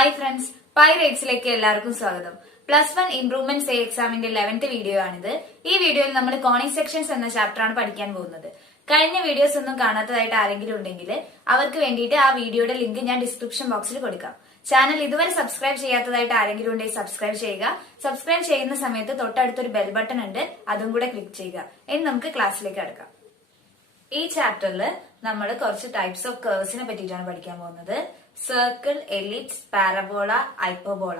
Hi friends, പൈറേറ്റ്സിലേക്ക് എല്ലാവർക്കും സ്വാഗതം. Plus 1 improvement say എക്സാമിന്റെ 11th വീഡിയോ ആണിത്. ഈ വീഡിയോയിൽ നമ്മൾ കോണിക് സെക്ഷൻസ് എന്ന ചാപ്റ്റർ ആണ് പഠിക്കാൻ പോകുന്നത്. കഴിഞ്ഞ വീഡിയോസ് ഒന്നും കാണാത്തതായിട്ട് ആരെങ്കിലും ഉണ്ടെങ്കിൽ അവർക്ക് വേണ്ടിയിട്ട് ആ വീഡിയോയുടെ ലിങ്ക് ഞാൻ ഡിസ്ക്രിപ്ഷൻ ബോക്സിൽ കൊടുക്കാം. ചാനൽ ഇതുവരെ സബ്സ്ക്രൈബ് ചെയ്യാത്തതായിട്ട് ആരെങ്കിലും ഉണ്ടെങ്കിൽ സബ്സ്ക്രൈബ് ചെയ്യുക. സബ്സ്ക്രൈബ് ചെയ്യുന്ന സമയത്ത് തൊട്ടടുത്തൊരു ബെൽ ബട്ടൺ ഉണ്ട്, അതും കൂടെ ക്ലിക്ക് ചെയ്യുക. ഇനി നമുക്ക് ക്ലാസ്സിലേക്ക് കടക്കാം. ഈ ചാപ്റ്ററിൽ നമ്മൾ കുറച്ച് ടൈപ്സ് ഓഫ് കർവ്സിനെ പറ്റിയിട്ടാണ് പഠിക്കാൻ പോകുന്നത്. സർക്കിൾ, എലിപ്സ്, പാരബോള, ഹൈപ്പർബോള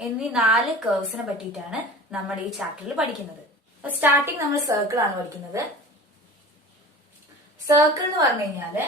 എന്നീ 4 കർവ്സിനെ പറ്റിയിട്ടാണ് നമ്മൾ ഈ ചാപ്റ്ററിൽ പഠിക്കുന്നത്. സ്റ്റാർട്ടിങ് നമ്മൾ സർക്കിൾ ആണ് പഠിക്കുന്നത്. സർക്കിൾ എന്ന് പറഞ്ഞു കഴിഞ്ഞാല്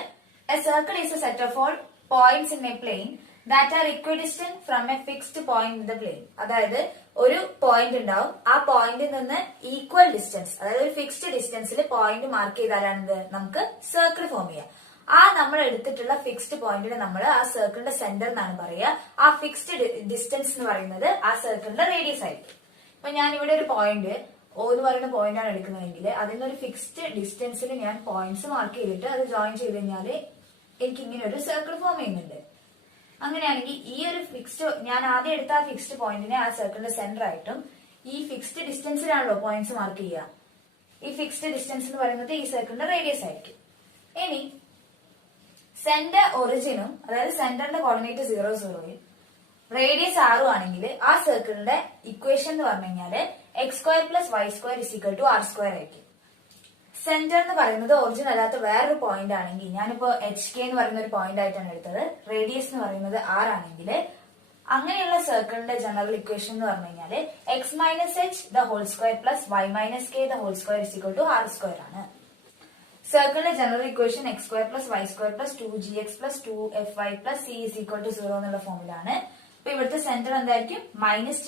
a circle is a set of all points in a plane that are equidistant from a fixed point in the plane. അതായത് ഒരു പോയിന്റ് ഉണ്ടാവും, ആ പോയിന്റിൽ നിന്ന് ഈക്വൽ ഡിസ്റ്റൻസ്, അതായത് ഒരു ഫിക്സ്ഡ് ഡിസ്റ്റൻസിൽ പോയിന്റ് മാർക്ക് ചെയ്താലാണ് നമുക്ക് സർക്കിൾ ഫോം ചെയ്യാം. ആ നമ്മൾ എടുത്തിട്ടുള്ള ഫിക്സ്ഡ് പോയിന്റിനെ നമ്മൾ ആ സർക്കിളിന്റെ സെന്റർ എന്നാണ് പറയുക. ആ ഫിക്സ്ഡ് ഡിസ്റ്റൻസ് എന്ന് പറയുന്നത് ആ സർക്കിളിന്റെ റേഡിയസ് ആയിരിക്കും. ഇപ്പൊ ഞാൻ ഇവിടെ ഒരു പോയിന്റ് O എന്ന് പറയുന്ന പോയിന്റ് ആണ് എടുക്കുന്നതെങ്കിൽ അതിൽ നിന്ന് ഒരു ഫിക്സ്ഡ് ഡിസ്റ്റൻസിൽ ഞാൻ പോയിന്റ്സ് മാർക്ക് ചെയ്തിട്ട് അത് ജോയിൻ ചെയ്ത് കഴിഞ്ഞാല് എനിക്ക് ഇങ്ങനെ ഒരു സർക്കിൾ ഫോം ചെയ്യുന്നുണ്ട്. അങ്ങനെയാണെങ്കിൽ ഈ ഒരു ഫിക്സ്ഡ്, ഞാൻ ആദ്യം എടുത്ത ആ ഫിക്സ്ഡ് പോയിന്റിനെ ആ സർക്കിളിന്റെ സെന്റർ ആയിട്ടും ഈ ഫിക്സ്ഡ് ഡിസ്റ്റൻസിലാണല്ലോ പോയിന്റ്സ് മാർക്ക് ചെയ്യുക. ഈ ഫിക്സ്ഡ് ഡിസ്റ്റൻസ് എന്ന് പറയുന്നത് ഈ സർക്കിളിന്റെ റേഡിയസ് ആയിരിക്കും. ഇനി സെന്റർ ഒറിജിനും, അതായത് സെന്ററിന്റെ കോർഡിനേറ്റ് 0, 0യും റേഡിയസ് 6 ആണെങ്കിൽ ആ സർക്കിളിന്റെ ഇക്വേഷൻ എന്ന് പറഞ്ഞു കഴിഞ്ഞാല് x² + y² = r² ആയിരിക്കും. സെന്റർ എന്ന് പറയുന്നത് ഒറിജിൻ അല്ലാത്ത വേറൊരു പോയിന്റ് ആണെങ്കിൽ, ഞാനിപ്പോ HK എന്ന് പറയുന്ന ഒരു പോയിന്റ് ആയിട്ടാണ് എടുത്തത്, റേഡിയസ് എന്ന് പറയുന്നത് r ആണെങ്കിൽ അങ്ങനെയുള്ള സർക്കിളിന്റെ ജനറൽ ഇക്വേഷൻ എന്ന് പറഞ്ഞു കഴിഞ്ഞാല് x - h² + y - k² = r² ആണ്. സർക്കിളിന്റെ general equation x² + y² + 2gx + 2fy + c = 0 എന്നുള്ള ഫോമിലാണ്. അപ്പൊ ഇവിടുത്തെ സെന്റർ എന്തായിരിക്കും? -g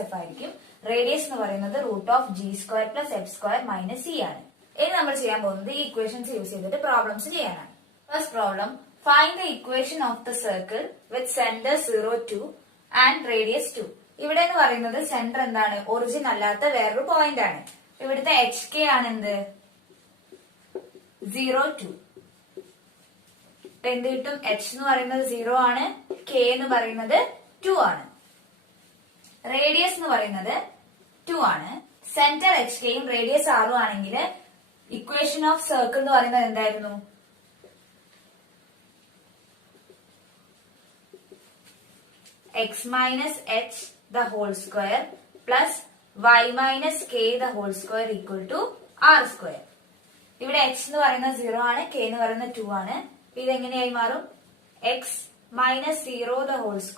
- f ആയിരിക്കും. റേഡിയസ് എന്ന് പറയുന്നത് √g² + f² - c ആണ്. ഇനി നമ്മൾ ചെയ്യാൻ പോകുന്നത് ഈ ഇക്വേഷൻസ് യൂസ് ചെയ്തിട്ട് പ്രോബ്ലംസ് ചെയ്യാനാണ്. First problem, find the equation of the circle with centre 0, 2 and radius 2. ഇവിടെ എന്ന് പറയുന്നത് സെന്റർ എന്താണ്? ഒറിജിൻ അല്ലാത്ത വേറൊരു പോയിന്റ് ആണ്. ഇവിടുത്തെ HK ആണ് എന്ത്? 0, 2. എന്ത് കിട്ടും? H എന്ന് പറയുന്നത് 0 ആണ്, K എന്ന് പറയുന്നത് 2 ആണ്, റേഡിയസ് എന്ന് പറയുന്നത് 2 ആണ്. സെന്റർ HKയും റേഡിയസ് 6 ആണെങ്കിൽ ഇക്വേഷൻ ഓഫ് സർക്കിൾ എന്ന് പറയുന്നത് എന്തായിരുന്നു? x - h² + y - k² = r². ഇവിടെ h എന്ന് പറയുന്നത് 0 ആണ്, k എന്ന് പറയുന്നത് 2 ആണ്. ഇതെങ്ങനെയായി മാറും? x - 0² +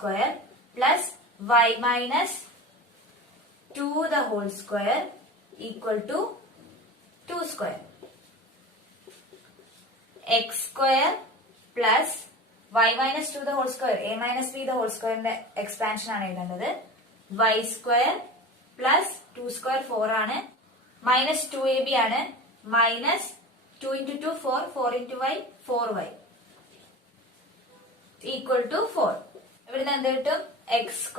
y - 2² = 2². x² + y - 2² a - b² ന്റെ എക്സ്പാൻഷൻ ആണ് എഴുതേണ്ടത്. y² + 2² 4 ആണ്, -2ab ആണ്, -2 × 2 4, 4 × y 4y = 4. ഇവിടുന്ന് എന്ത് കിട്ടും? x²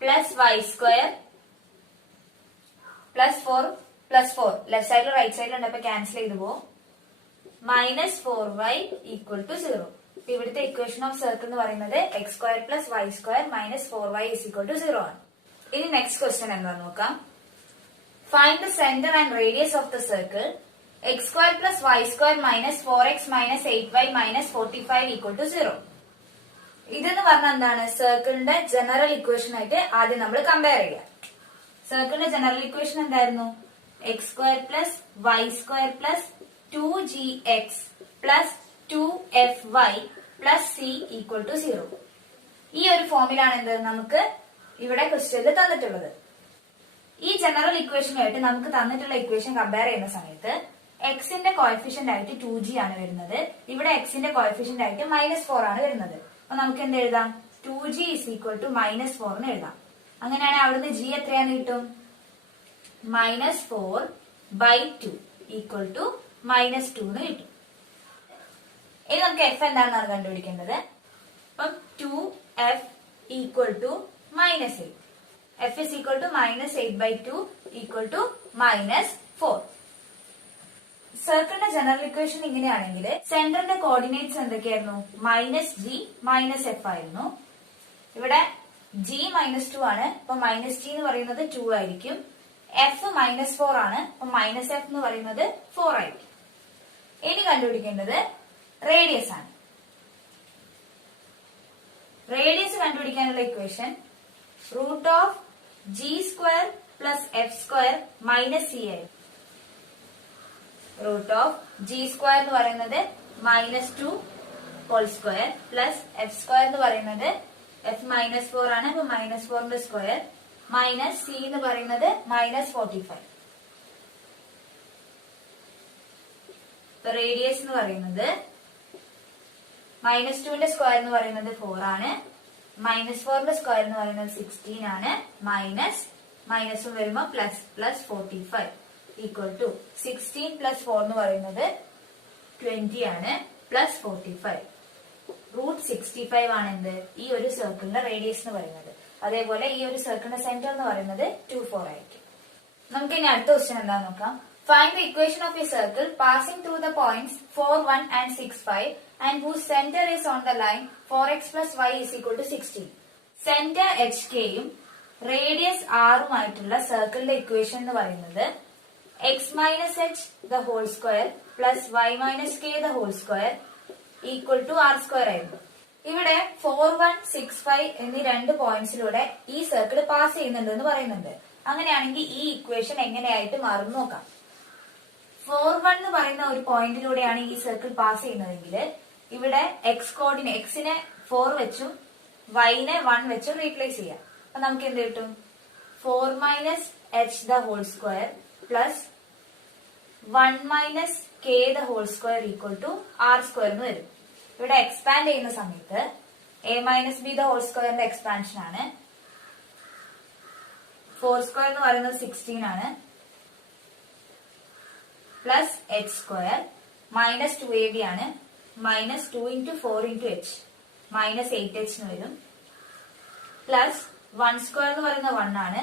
+ y² + 4 + 4 ലെഫ്റ്റ് സൈഡിലും റൈറ്റ് സൈഡിലും ഉണ്ട്, അപ്പൊ ക്യാൻസൽ ചെയ്തു പോകും. -4y = 0. ഇവിടുത്തെ ഇക്വേഷൻ ഓഫ് സർക്കിൾ എന്ന് പറയുന്നത് x² + y² - 4y = 0 ആണ്. ഇനി നെക്സ്റ്റ് ക്വസ്റ്റ്യൻ എന്താണെന്ന് നോക്കാം. Find the centre and radius of the circle x² + y² - 4x - 8y - 45 = 0. ഇതെന്ന് പറഞ്ഞാൽ എന്താണ്? സർക്കിളിന്റെ ജനറൽ ഇക്വേഷൻ ആയിട്ട് ആദ്യം നമ്മൾ കമ്പയർ ചെയ്യാം. സർക്കിളിന്റെ ജനറൽ ഇക്വേഷൻ എന്തായിരുന്നു? x² + y² + 2gx + 2fy + c = 0. ഈ ഒരു ഫോമിലാണ് എന്ത് നമുക്ക് ഇവിടെ ക്വസ്റ്റ്യനിൽ തന്നിട്ടുള്ളത്. ഈ ജനറൽ ഇക്വേഷനുമായിട്ട് നമുക്ക് തന്നിട്ടുള്ള ഇക്വേഷൻ കമ്പയർ ചെയ്യുന്ന സമയത്ത് എക്സിന്റെ കോഎഫിഷ്യന്റ് ആയിട്ട് 2g ആണ് വരുന്നത്, ഇവിടെ എക്സിന്റെ കോഎഫിഷ്യന്റ് ആയിട്ട് -4 ആണ് വരുന്നത്. അപ്പൊ നമുക്ക് എന്ത് എഴുതാം? 2g = -4 എന്ന് എഴുതാം. അങ്ങനെയാണെങ്കിൽ അവിടുന്ന് g എത്രയാന്ന് കിട്ടും? -4/2 = -2 എന്ന് കിട്ടും. ഇനി നമുക്ക് f എന്താണെന്നാണ് കണ്ടുപിടിക്കേണ്ടത്. അപ്പം 2f = -8. f is equal to -8/2 = -4. സർക്കിളിന്റെ ജനറൽ ഇക്വേഷൻ ഇങ്ങനെയാണെങ്കിൽ സെന്ററിന്റെ കോർഡിനേറ്റ്സ് എന്തൊക്കെയായിരുന്നു? -g - f ആയിരുന്നു. ഇവിടെ g -2 ആണ്. അപ്പൊ -g എന്ന് പറയുന്നത് 2 ആയിരിക്കും. f -4 ആണ്. അപ്പൊ -f എന്ന് പറയുന്നത് 4 ആയിരിക്കും. ഇനി കണ്ടുപിടിക്കേണ്ടത് റേഡിയസ് ആണ്. റേഡിയസ് കണ്ടുപിടിക്കാനുള്ള ഇക്വേഷൻ √g² + f² - c ആയിരിക്കും. √g² എന്ന് പറയുന്നത് -2 ഹോൾ സ്ക്വയർ പ്ലസ് f² എന്ന് പറയുന്നത് f -4 ആണ്. അപ്പൊ -4ന്റെ സ്ക്വയർ മൈനസ് c എന്ന് പറയുന്നത് -45. റേഡിയസ് എന്ന് പറയുന്നത് -2ന്റെ സ്ക്വയർ എന്ന് പറയുന്നത് 4 ആണ്. -4ന്റെ സ്ക്വയർ എന്ന് പറയുന്നത് 16 ആണ്. മൈനസ് വരുമ്പോ പ്ലസ് 45 ഈക്വൽ ടു 16 + 4 എന്ന് പറയുന്നത് 20 ആണ്. പ്ലസ് 45 √65 ആണ് എന്ത് ഈ ഒരു സർക്കിളിന്റെ റേഡിയസ് എന്ന് പറയുന്നത്. അതേപോലെ ഈ ഒരു സർക്കിളിന്റെ സെന്റർ എന്ന് പറയുന്നത് 2, 4 ആയിരിക്കും. നമുക്ക് ഇനി അടുത്ത ക്വസ്റ്റ്യൻ എന്താന്ന് നോക്കാം. Find the equation of a circle passing through the points 4, 1 and 6, 5 and whose center is on the line 4x + y = 16. Centre HK യും റേഡിയസ് R ഉമായിട്ടുള്ള സർക്കിളിന്റെ ഇക്വേഷൻ എന്ന് പറയുന്നത് x - h the whole square plus y - k the whole square equal to r² ആയിരുന്നു. ഇവിടെ 4, 1, 6, 5 എന്നീ രണ്ട് പോയിന്റ്സിലൂടെ ഈ circle pass ചെയ്യുന്നുണ്ട് എന്ന് പറയുന്നുണ്ട്. അങ്ങനെയാണെങ്കിൽ ഈ ഇക്വേഷൻ എങ്ങനെയായിട്ട് മാറും നോക്കാം. 4, 1 എന്ന് പറയുന്ന ഒരു പോയിന്റിലൂടെയാണ് ഈ സർക്കിൾ പാസ് ചെയ്യുന്നതെങ്കിൽ ഇവിടെ എക്സിനെ 4 വെച്ചും വൈനെ 1 വെച്ചും റീപ്ലേസ് ചെയ്യാം. അപ്പൊ നമുക്ക് എന്ത് കിട്ടും? 4 - h the whole square plus 1 - k the whole square equal to r² എന്ന് വരും. ഇവിടെ എക്സ്പാൻഡ് ചെയ്യുന്ന സമയത്ത് a - b the whole squareന്റെ expansion ആണ്. 4² എന്ന് പറയുന്നത് 16 ആണ്. പ്ലസ് h² -2ab ആണ്. -2 × 4 × h -8h എന്ന് വരും. പ്ലസ് 1² എന്ന് പറയുന്നത് 1 ആണ്.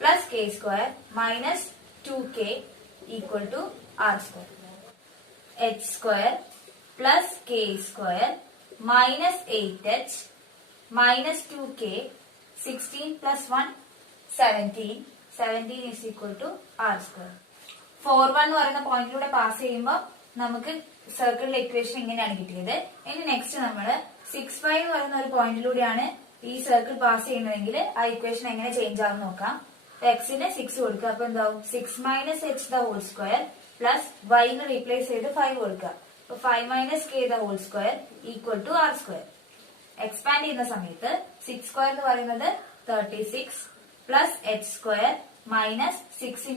Plus k² -2k equal to r². h² plus k² -8h -2k 16 + 1 17 is equal to r². 4, 1 എന്ന് പറയുന്ന പോയിന്റിലൂടെ പാസ് ചെയ്യുമ്പോൾ നമുക്ക് സർക്കിളിന്റെ ഇക്വേഷൻ ഇങ്ങനെയാണ് കിട്ടിയത്. ഇനി നെക്സ്റ്റ് നമ്മള് 6, 5 എന്ന് പറയുന്ന ഒരു പോയിന്റിലൂടെയാണ് ഈ സർക്കിൾ പാസ് ചെയ്യുന്നതെങ്കിൽ ആ ഇക്വേഷൻ എങ്ങനെ ചേഞ്ച് ആവും നോക്കാം. എക്സിന് 6 കൊടുക്കുക. അപ്പൊ എന്താവും? 6 - h the whole square plus y ന്ന് റീപ്ലേസ് ചെയ്ത് 5 കൊടുക്കുക. അപ്പൊ 5 - k the whole square equal to r². Expand ചെയ്യുന്ന സമയത്ത് 6² എന്ന് പറയുന്നത് 36 plus h² -6 ×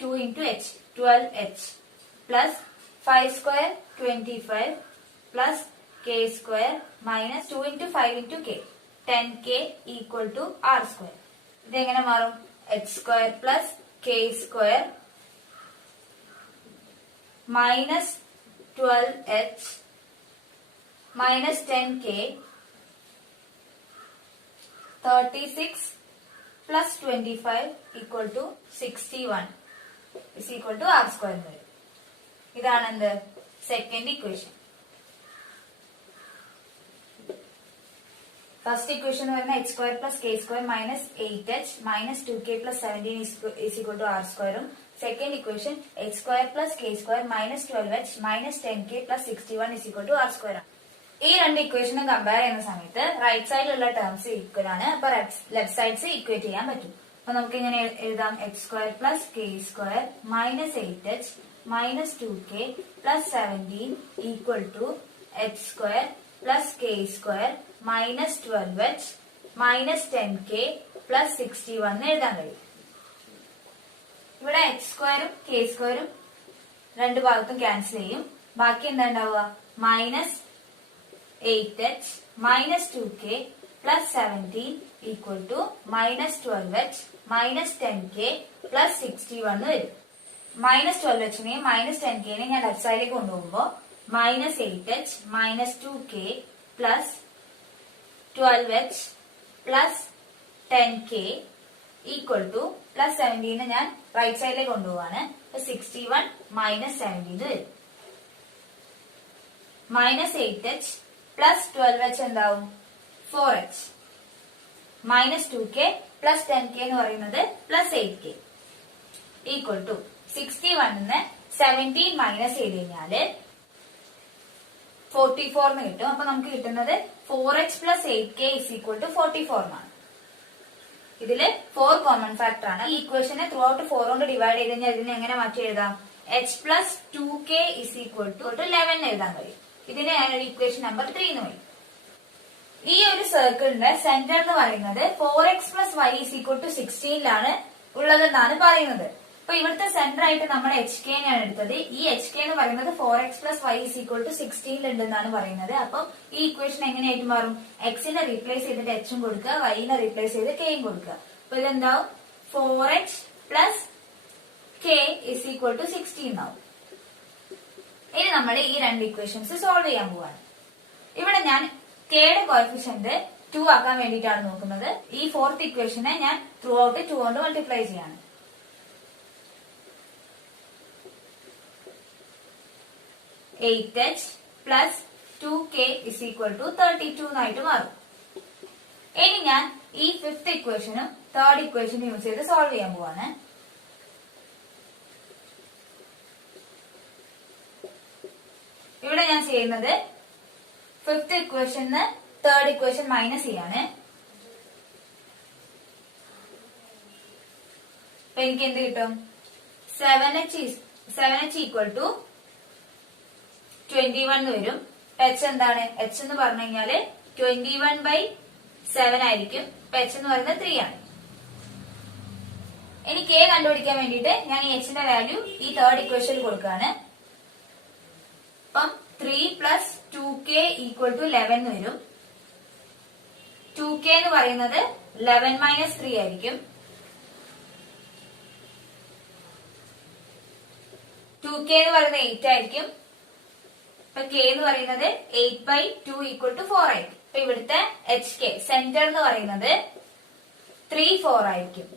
2 × h 12h plus 5² 25 plus k² -2 × 5 × k 10k equal to r². ഇതെങ്ങനെ മാറും? h² plus k² -12h -10k 36 plus 25 equal to 61 is equal to r² എന്ന് വരും. ഇതാണ് എന്ത് സെക്കൻഡ് ഇക്വേഷൻ. ഫസ്റ്റ് ഇക്വേഷൻ എന്ന് പറയുന്നത് h² plus k² -8h -2k plus 17 is equal to r² ഉം second equation h² plus k² -12h -10k plus 61 is equal to r² ആണ്. ഈ രണ്ട് ഇക്വേഷനും കമ്പയർ ചെയ്യുന്ന സമയത്ത് റൈറ്റ് സൈഡിലുള്ള ടേംസ് ഈക്വൽ ആണ്. അപ്പൊ ലെഫ്റ്റ് സൈഡ്സ് ഇക്വേറ്റ് ചെയ്യാൻ പറ്റും. അപ്പൊ നമുക്ക് ഇങ്ങനെ എഴുതാം h² plus k² -8h -2k plus 17 equal to h² plus k² -12h -10k plus 61 എഴുതാൻ കഴിയും. ഇവിടെ h² ഉം k² ഉം രണ്ട് ഭാഗത്തും ക്യാൻസൽ ചെയ്യും. ബാക്കി എന്താ ഉണ്ടാവുക? -8h -2k plus 17 equal to -12h -10k plus 61 വരും. -12hനെയും -10kനെയും ഞാൻ ലെഫ്റ്റ് സൈഡിലേക്ക് കൊണ്ടുപോകുമ്പോ -8h -2k plus 12h plus 10k equal to plus 17 ഞാൻ റൈറ്റ് സൈഡിലേക്ക് കൊണ്ടുപോവാണ്. 61 -17 വരും. -8h plus 12h എന്താവും? 4h minus 2k plus 10k എന്ന് പറയുന്നത് plus 8k equal to 61 17 minus ചെയ്ത് കഴിഞ്ഞാല് 44 എന്ന് കിട്ടും. അപ്പൊ നമുക്ക് കിട്ടുന്നത് 4h plus 8k is equal to 44 എന്നാണ്. ഇതില് 4 കോമൺ ഫാക്ടർ ആണ്. ഈ ഇക്വേഷനെ ത്രൂ ഔട്ട് 4 കൊണ്ട് ഡിവൈഡ് ചെയ്ത് കഴിഞ്ഞാൽ ഇതിനെ എങ്ങനെ മാറ്റി എഴുതാം? h plus 2k is equal to 11 എഴുതാൻ കഴിയും. ഇതിനെ ഞാനൊരു ഇക്വേഷൻ നമ്പർ 3 എന്ന് പറയും. ഈ ഒരു സർക്കിളിന്റെ സെന്റർ എന്ന് പറയുന്നത് 4x plus y is equal to 16ലാണ് ഉള്ളതെന്നാണ് പറയുന്നത്. അപ്പൊ ഇവിടുത്തെ സെന്റർ ആയിട്ട് നമ്മൾ HK നെയാണ് എടുത്തത്. ഈ HK എന്ന് പറയുന്നത് 4x plus y is equal to 16 ഉണ്ടെന്നാണ് പറയുന്നത്. അപ്പം ഈ ഇക്വേഷൻ എങ്ങനെയായിട്ട് മാറും? എക്സിനെ റീപ്ലേസ് ചെയ്തിട്ട് എച്ചും കൊടുക്കുക, വൈനെ റീപ്ലേസ് ചെയ്ത് കെയും കൊടുക്കുക. അപ്പൊ ഇതെന്താവും? 4h plus k is equal to 16 ആവും. ഇനി നമ്മൾ ഈ രണ്ട് ഇക്വേഷൻസ് സോൾവ് ചെയ്യാൻ പോവാണ്. ഇവിടെ ഞാൻ കെയുടെ കോഎഫിഷ്യന്റ് 2 ആക്കാൻ വേണ്ടിയിട്ടാണ് നോക്കുന്നത്. ഈ ഫോർത്ത് ഇക്വേഷനെ ഞാൻ ത്രൂ ഔട്ട് 2 കൊണ്ട് മൾട്ടിപ്ലൈ ചെയ്യാണ്. 8h plus 2k is equal to 32 എന്നായിട്ട് മാറും. ഇനി ഞാൻ ഈ ഫിഫ്ത് ഇക്വേഷനും തേർഡ് ഇക്വേഷനും യൂസ് ചെയ്ത് സോൾവ് ചെയ്യാൻ പോവാണ്. ഇവിടെ ഞാൻ ചെയ്യുന്നത് ഫിഫ്ത് ഇക്വേഷന് തേർഡ് ഇക്വേഷൻ മൈനസ് ചെയ്യാണ്. അപ്പൊ എനിക്ക് എന്ത് കിട്ടും? 7h ഈക്വൽ ടു 21 വരും. h എന്താണ്? h എന്ന് പറഞ്ഞു കഴിഞ്ഞാല് 21/7 ആയിരിക്കും. h എന്ന് പറയുന്നത് 3 ആണ്. ഇനി k കണ്ടുപിടിക്കാൻ വേണ്ടിയിട്ട് ഞാൻ ഈ h ന്റെ വാല്യൂ ഈ തേർഡ് ഇക്വേഷനിൽ കൊടുക്കുകയാണ്. അപ്പം 3 പ്ലസ് 2k ഈക്വൽ ടു 11 വരും. 2k എന്ന് പറയുന്നത് 11 മൈനസ് 3 ആയിരിക്കും. 2k എന്ന് പറയുന്നത് 8 ആയിരിക്കും. അപ്പൊ k എന്ന് പറയുന്നത് 8/2 ഈക്വൽ ടു 4 ആയിരിക്കും. അപ്പൊ ഇവിടുത്തെ HK സെന്റർ എന്ന് പറയുന്നത് 3 4 ആയിരിക്കും.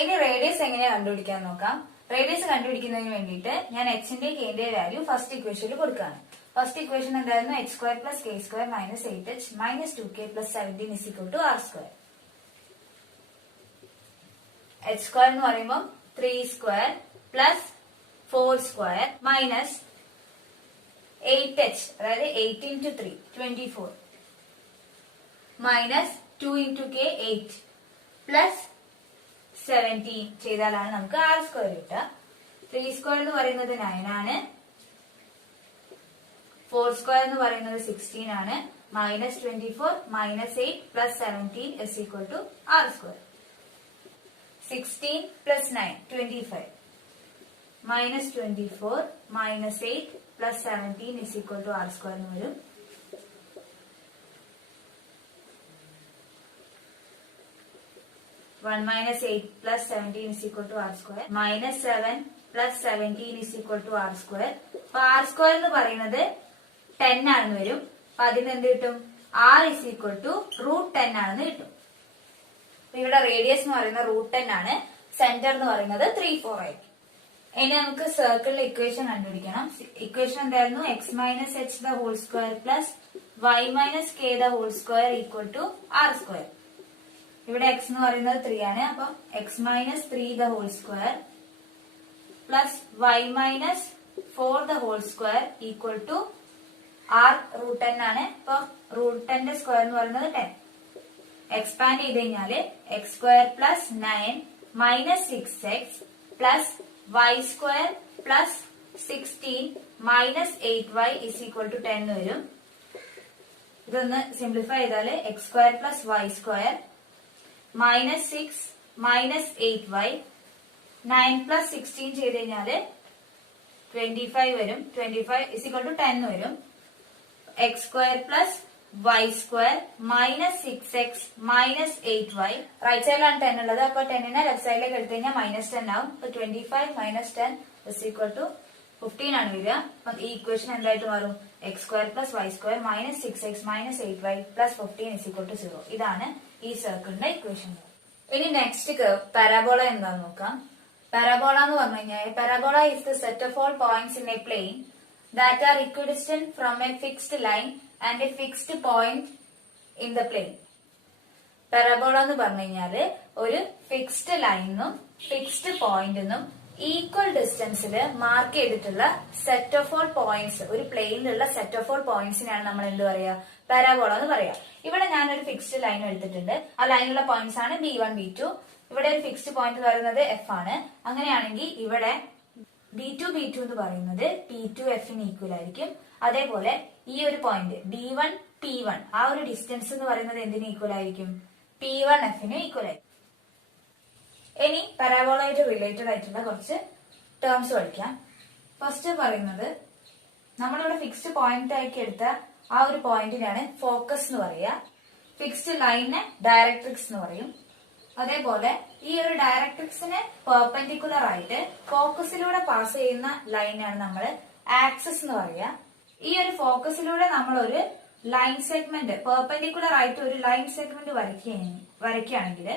ഇനി റേഡിയസ് എങ്ങനെയാ കണ്ടുപിടിക്കാൻ നോക്കാം. റേഡിയസ് കണ്ടുപിടിക്കുന്നതിന് വേണ്ടിയിട്ട് ഞാൻ h-ന്റെ k-ന്റെ വാല്യൂ ഫസ്റ്റ് ഇക്വേഷനിൽ കൊടുക്കുകയാണ്. ഫസ്റ്റ് ഇക്വേഷൻ എന്തായിരുന്നു? h² plus k² minus 8h minus 2k plus 17 is equal to r². h² എന്ന് പറയുമ്പോൾ 3² പ്ലസ് 4² മൈനസ് 8h അതായത് 8 into 3 24 minus 2 into k 8 plus 17 ചെയ്താലാണ് നമുക്ക് r² കിട്ടുക. 3² എന്ന് പറയുന്നത് 9 ആണ്. 4² എന്ന് പറയുന്നത് 16 ആണ്. Minus 24 minus 8 plus 17 is equal to r². 16 plus 9 25 minus 24 minus 8 plus 17 is equal to r² എന്ന് വരും. One minus 8 plus 17 is equal to r². Minus 7 plus 17 is equal to r². അപ്പൊ r² എന്ന് പറയുന്നത് 10 ആണെന്ന് വരും. അപ്പൊ അതിന് എന്ത് കിട്ടും? r is equal to √10 ആണെന്ന് കിട്ടും. ഇവിടെ റേഡിയസ് എന്ന് പറയുന്നത് √10 ആണ്. സെന്റർ എന്ന് പറയുന്നത് 3 4 ആയിരിക്കും. ഇനി നമുക്ക് സർക്കിളിലെ ഇക്വേഷൻ കണ്ടുപിടിക്കണം. ഇക്വേഷൻ എന്തായിരുന്നു? x minus h the whole square plus y minus k the whole square equal to r². ഇവിടെ x എന്ന് പറയുന്നത് 3 ആണ്. അപ്പം x minus 3 the whole square plus y minus 4 the whole square equal to r √10 ആണ്. അപ്പൊ √10 square എന്ന് പറയുന്നത് 10. Expand ചെയ്ത് കഴിഞ്ഞാല് x² plus 9 minus 6x plus y² plus 16 minus 8y is equal to 10 വരും. ഇതൊന്ന് സിംപ്ലിഫൈ ചെയ്താല് x² plus y² minus 6 minus 8y 9 plus 16 ചെയ്ത് കഴിഞ്ഞാല് 25 വരും. 25 ഇസ് ഈക്വൽ ടു 10 വരും. x² plus y² minus 6x minus 8y right സൈഡിലാണ് 10 ഉള്ളത്. അപ്പൊ 10നെ ലെഫ്റ്റ് സൈഡിലേക്ക് എടുത്തു കഴിഞ്ഞാൽ മൈനസ് 10 ആവും. അപ്പൊ 25 മൈനസ് 10 ഇസ് ഈക്വൽ ടു 15 ആണ് വരിക. അപ്പൊ ഈ ഇക്വേഷൻ എന്തായിട്ട് മാറും? x² plus y² minus 6x minus 8y plus 15 is equal to 0. ഇതാണ് ഈ സർക്കിളിന്റെ ഇക്വേഷൻ. ഇനി നെക്സ്റ്റ് കർവ് പാരാബോള എന്താന്ന് നോക്കാം. പാരാബോള എന്ന് പറഞ്ഞു കഴിഞ്ഞാൽ parabola is the set of all points in a plane that are equidistant from a fixed line and a fixed point in the plane. Parabola എന്ന് പറഞ്ഞു കഴിഞ്ഞാല് ഒരു ഫിക്സ്ഡ് ലൈനും ഫിക്സ്ഡ് പോയിന്റിനും ഈക്വൽ ഡിസ്റ്റൻസിൽ മാർക്ക് ചെയ്തിട്ടുള്ള സെറ്റ് ഓഫ് ഓൾ പോയിന്റ്സ്, ഒരു പ്ലെയിനിലുള്ള സെറ്റ് ഓഫ് ഓൾ പോയിന്റ്സിനാണ് നമ്മൾ എന്ത് പറയാ, പാരാബോള എന്ന് പറയാം. ഇവിടെ ഞാനൊരു ഫിക്സ്ഡ് ലൈൻ എടുത്തിട്ടുണ്ട്. ആ ലൈനിലുള്ള പോയിന്റ്സ് ആണ് B1 B2. ഇവിടെ ഒരു ഫിക്സ്ഡ് പോയിന്റ് പറയുന്നത് F ആണ്. അങ്ങനെയാണെങ്കിൽ ഇവിടെ B2 B2 എന്ന് പറയുന്നത് P2 Fന് ഈക്വൽ ആയിരിക്കും. അതേപോലെ ഈ ഒരു പോയിന്റ് B1 P1, ആ ഒരു ഡിസ്റ്റൻസ് എന്ന് പറയുന്നത് എന്തിന് ഈക്വൽ ആയിരിക്കും, P1 Fന് ഈക്വൽ ആയിരിക്കും. ഇനി പാരാബോളായിട്ട് റിലേറ്റഡ് ആയിട്ടുള്ള കുറച്ച് ടേംസ് പഠിക്കാം. ഫസ്റ്റ് പറയുന്നത് നമ്മളിവിടെ ഫിക്സ്ഡ് പോയിന്റ് ആക്കി എടുത്ത ആ ഒരു പോയിന്റിനാണ് ഫോക്കസ് എന്ന് പറയുക. ഫിക്സ്ഡ് ലൈനിനെ ഡയറക്ട്രിക്സ് എന്ന് പറയും. അതേപോലെ ഈ ഒരു ഡയറക്ട്രിക്സിന് പെർപെൻഡിക്കുലർ ആയിട്ട് ഫോക്കസിലൂടെ പാസ് ചെയ്യുന്ന ലൈനാണ് നമ്മൾ ആക്സിസ് എന്ന് പറയുക. ഈ ഒരു ഫോക്കസിലൂടെ നമ്മൾ ഒരു ലൈൻ സെഗ്മെന്റ്, പെർപെൻഡിക്കുലർ ആയിട്ട് ഒരു ലൈൻ സെഗ്മെന്റ് വരയ്ക്കുകയാണെങ്കിൽ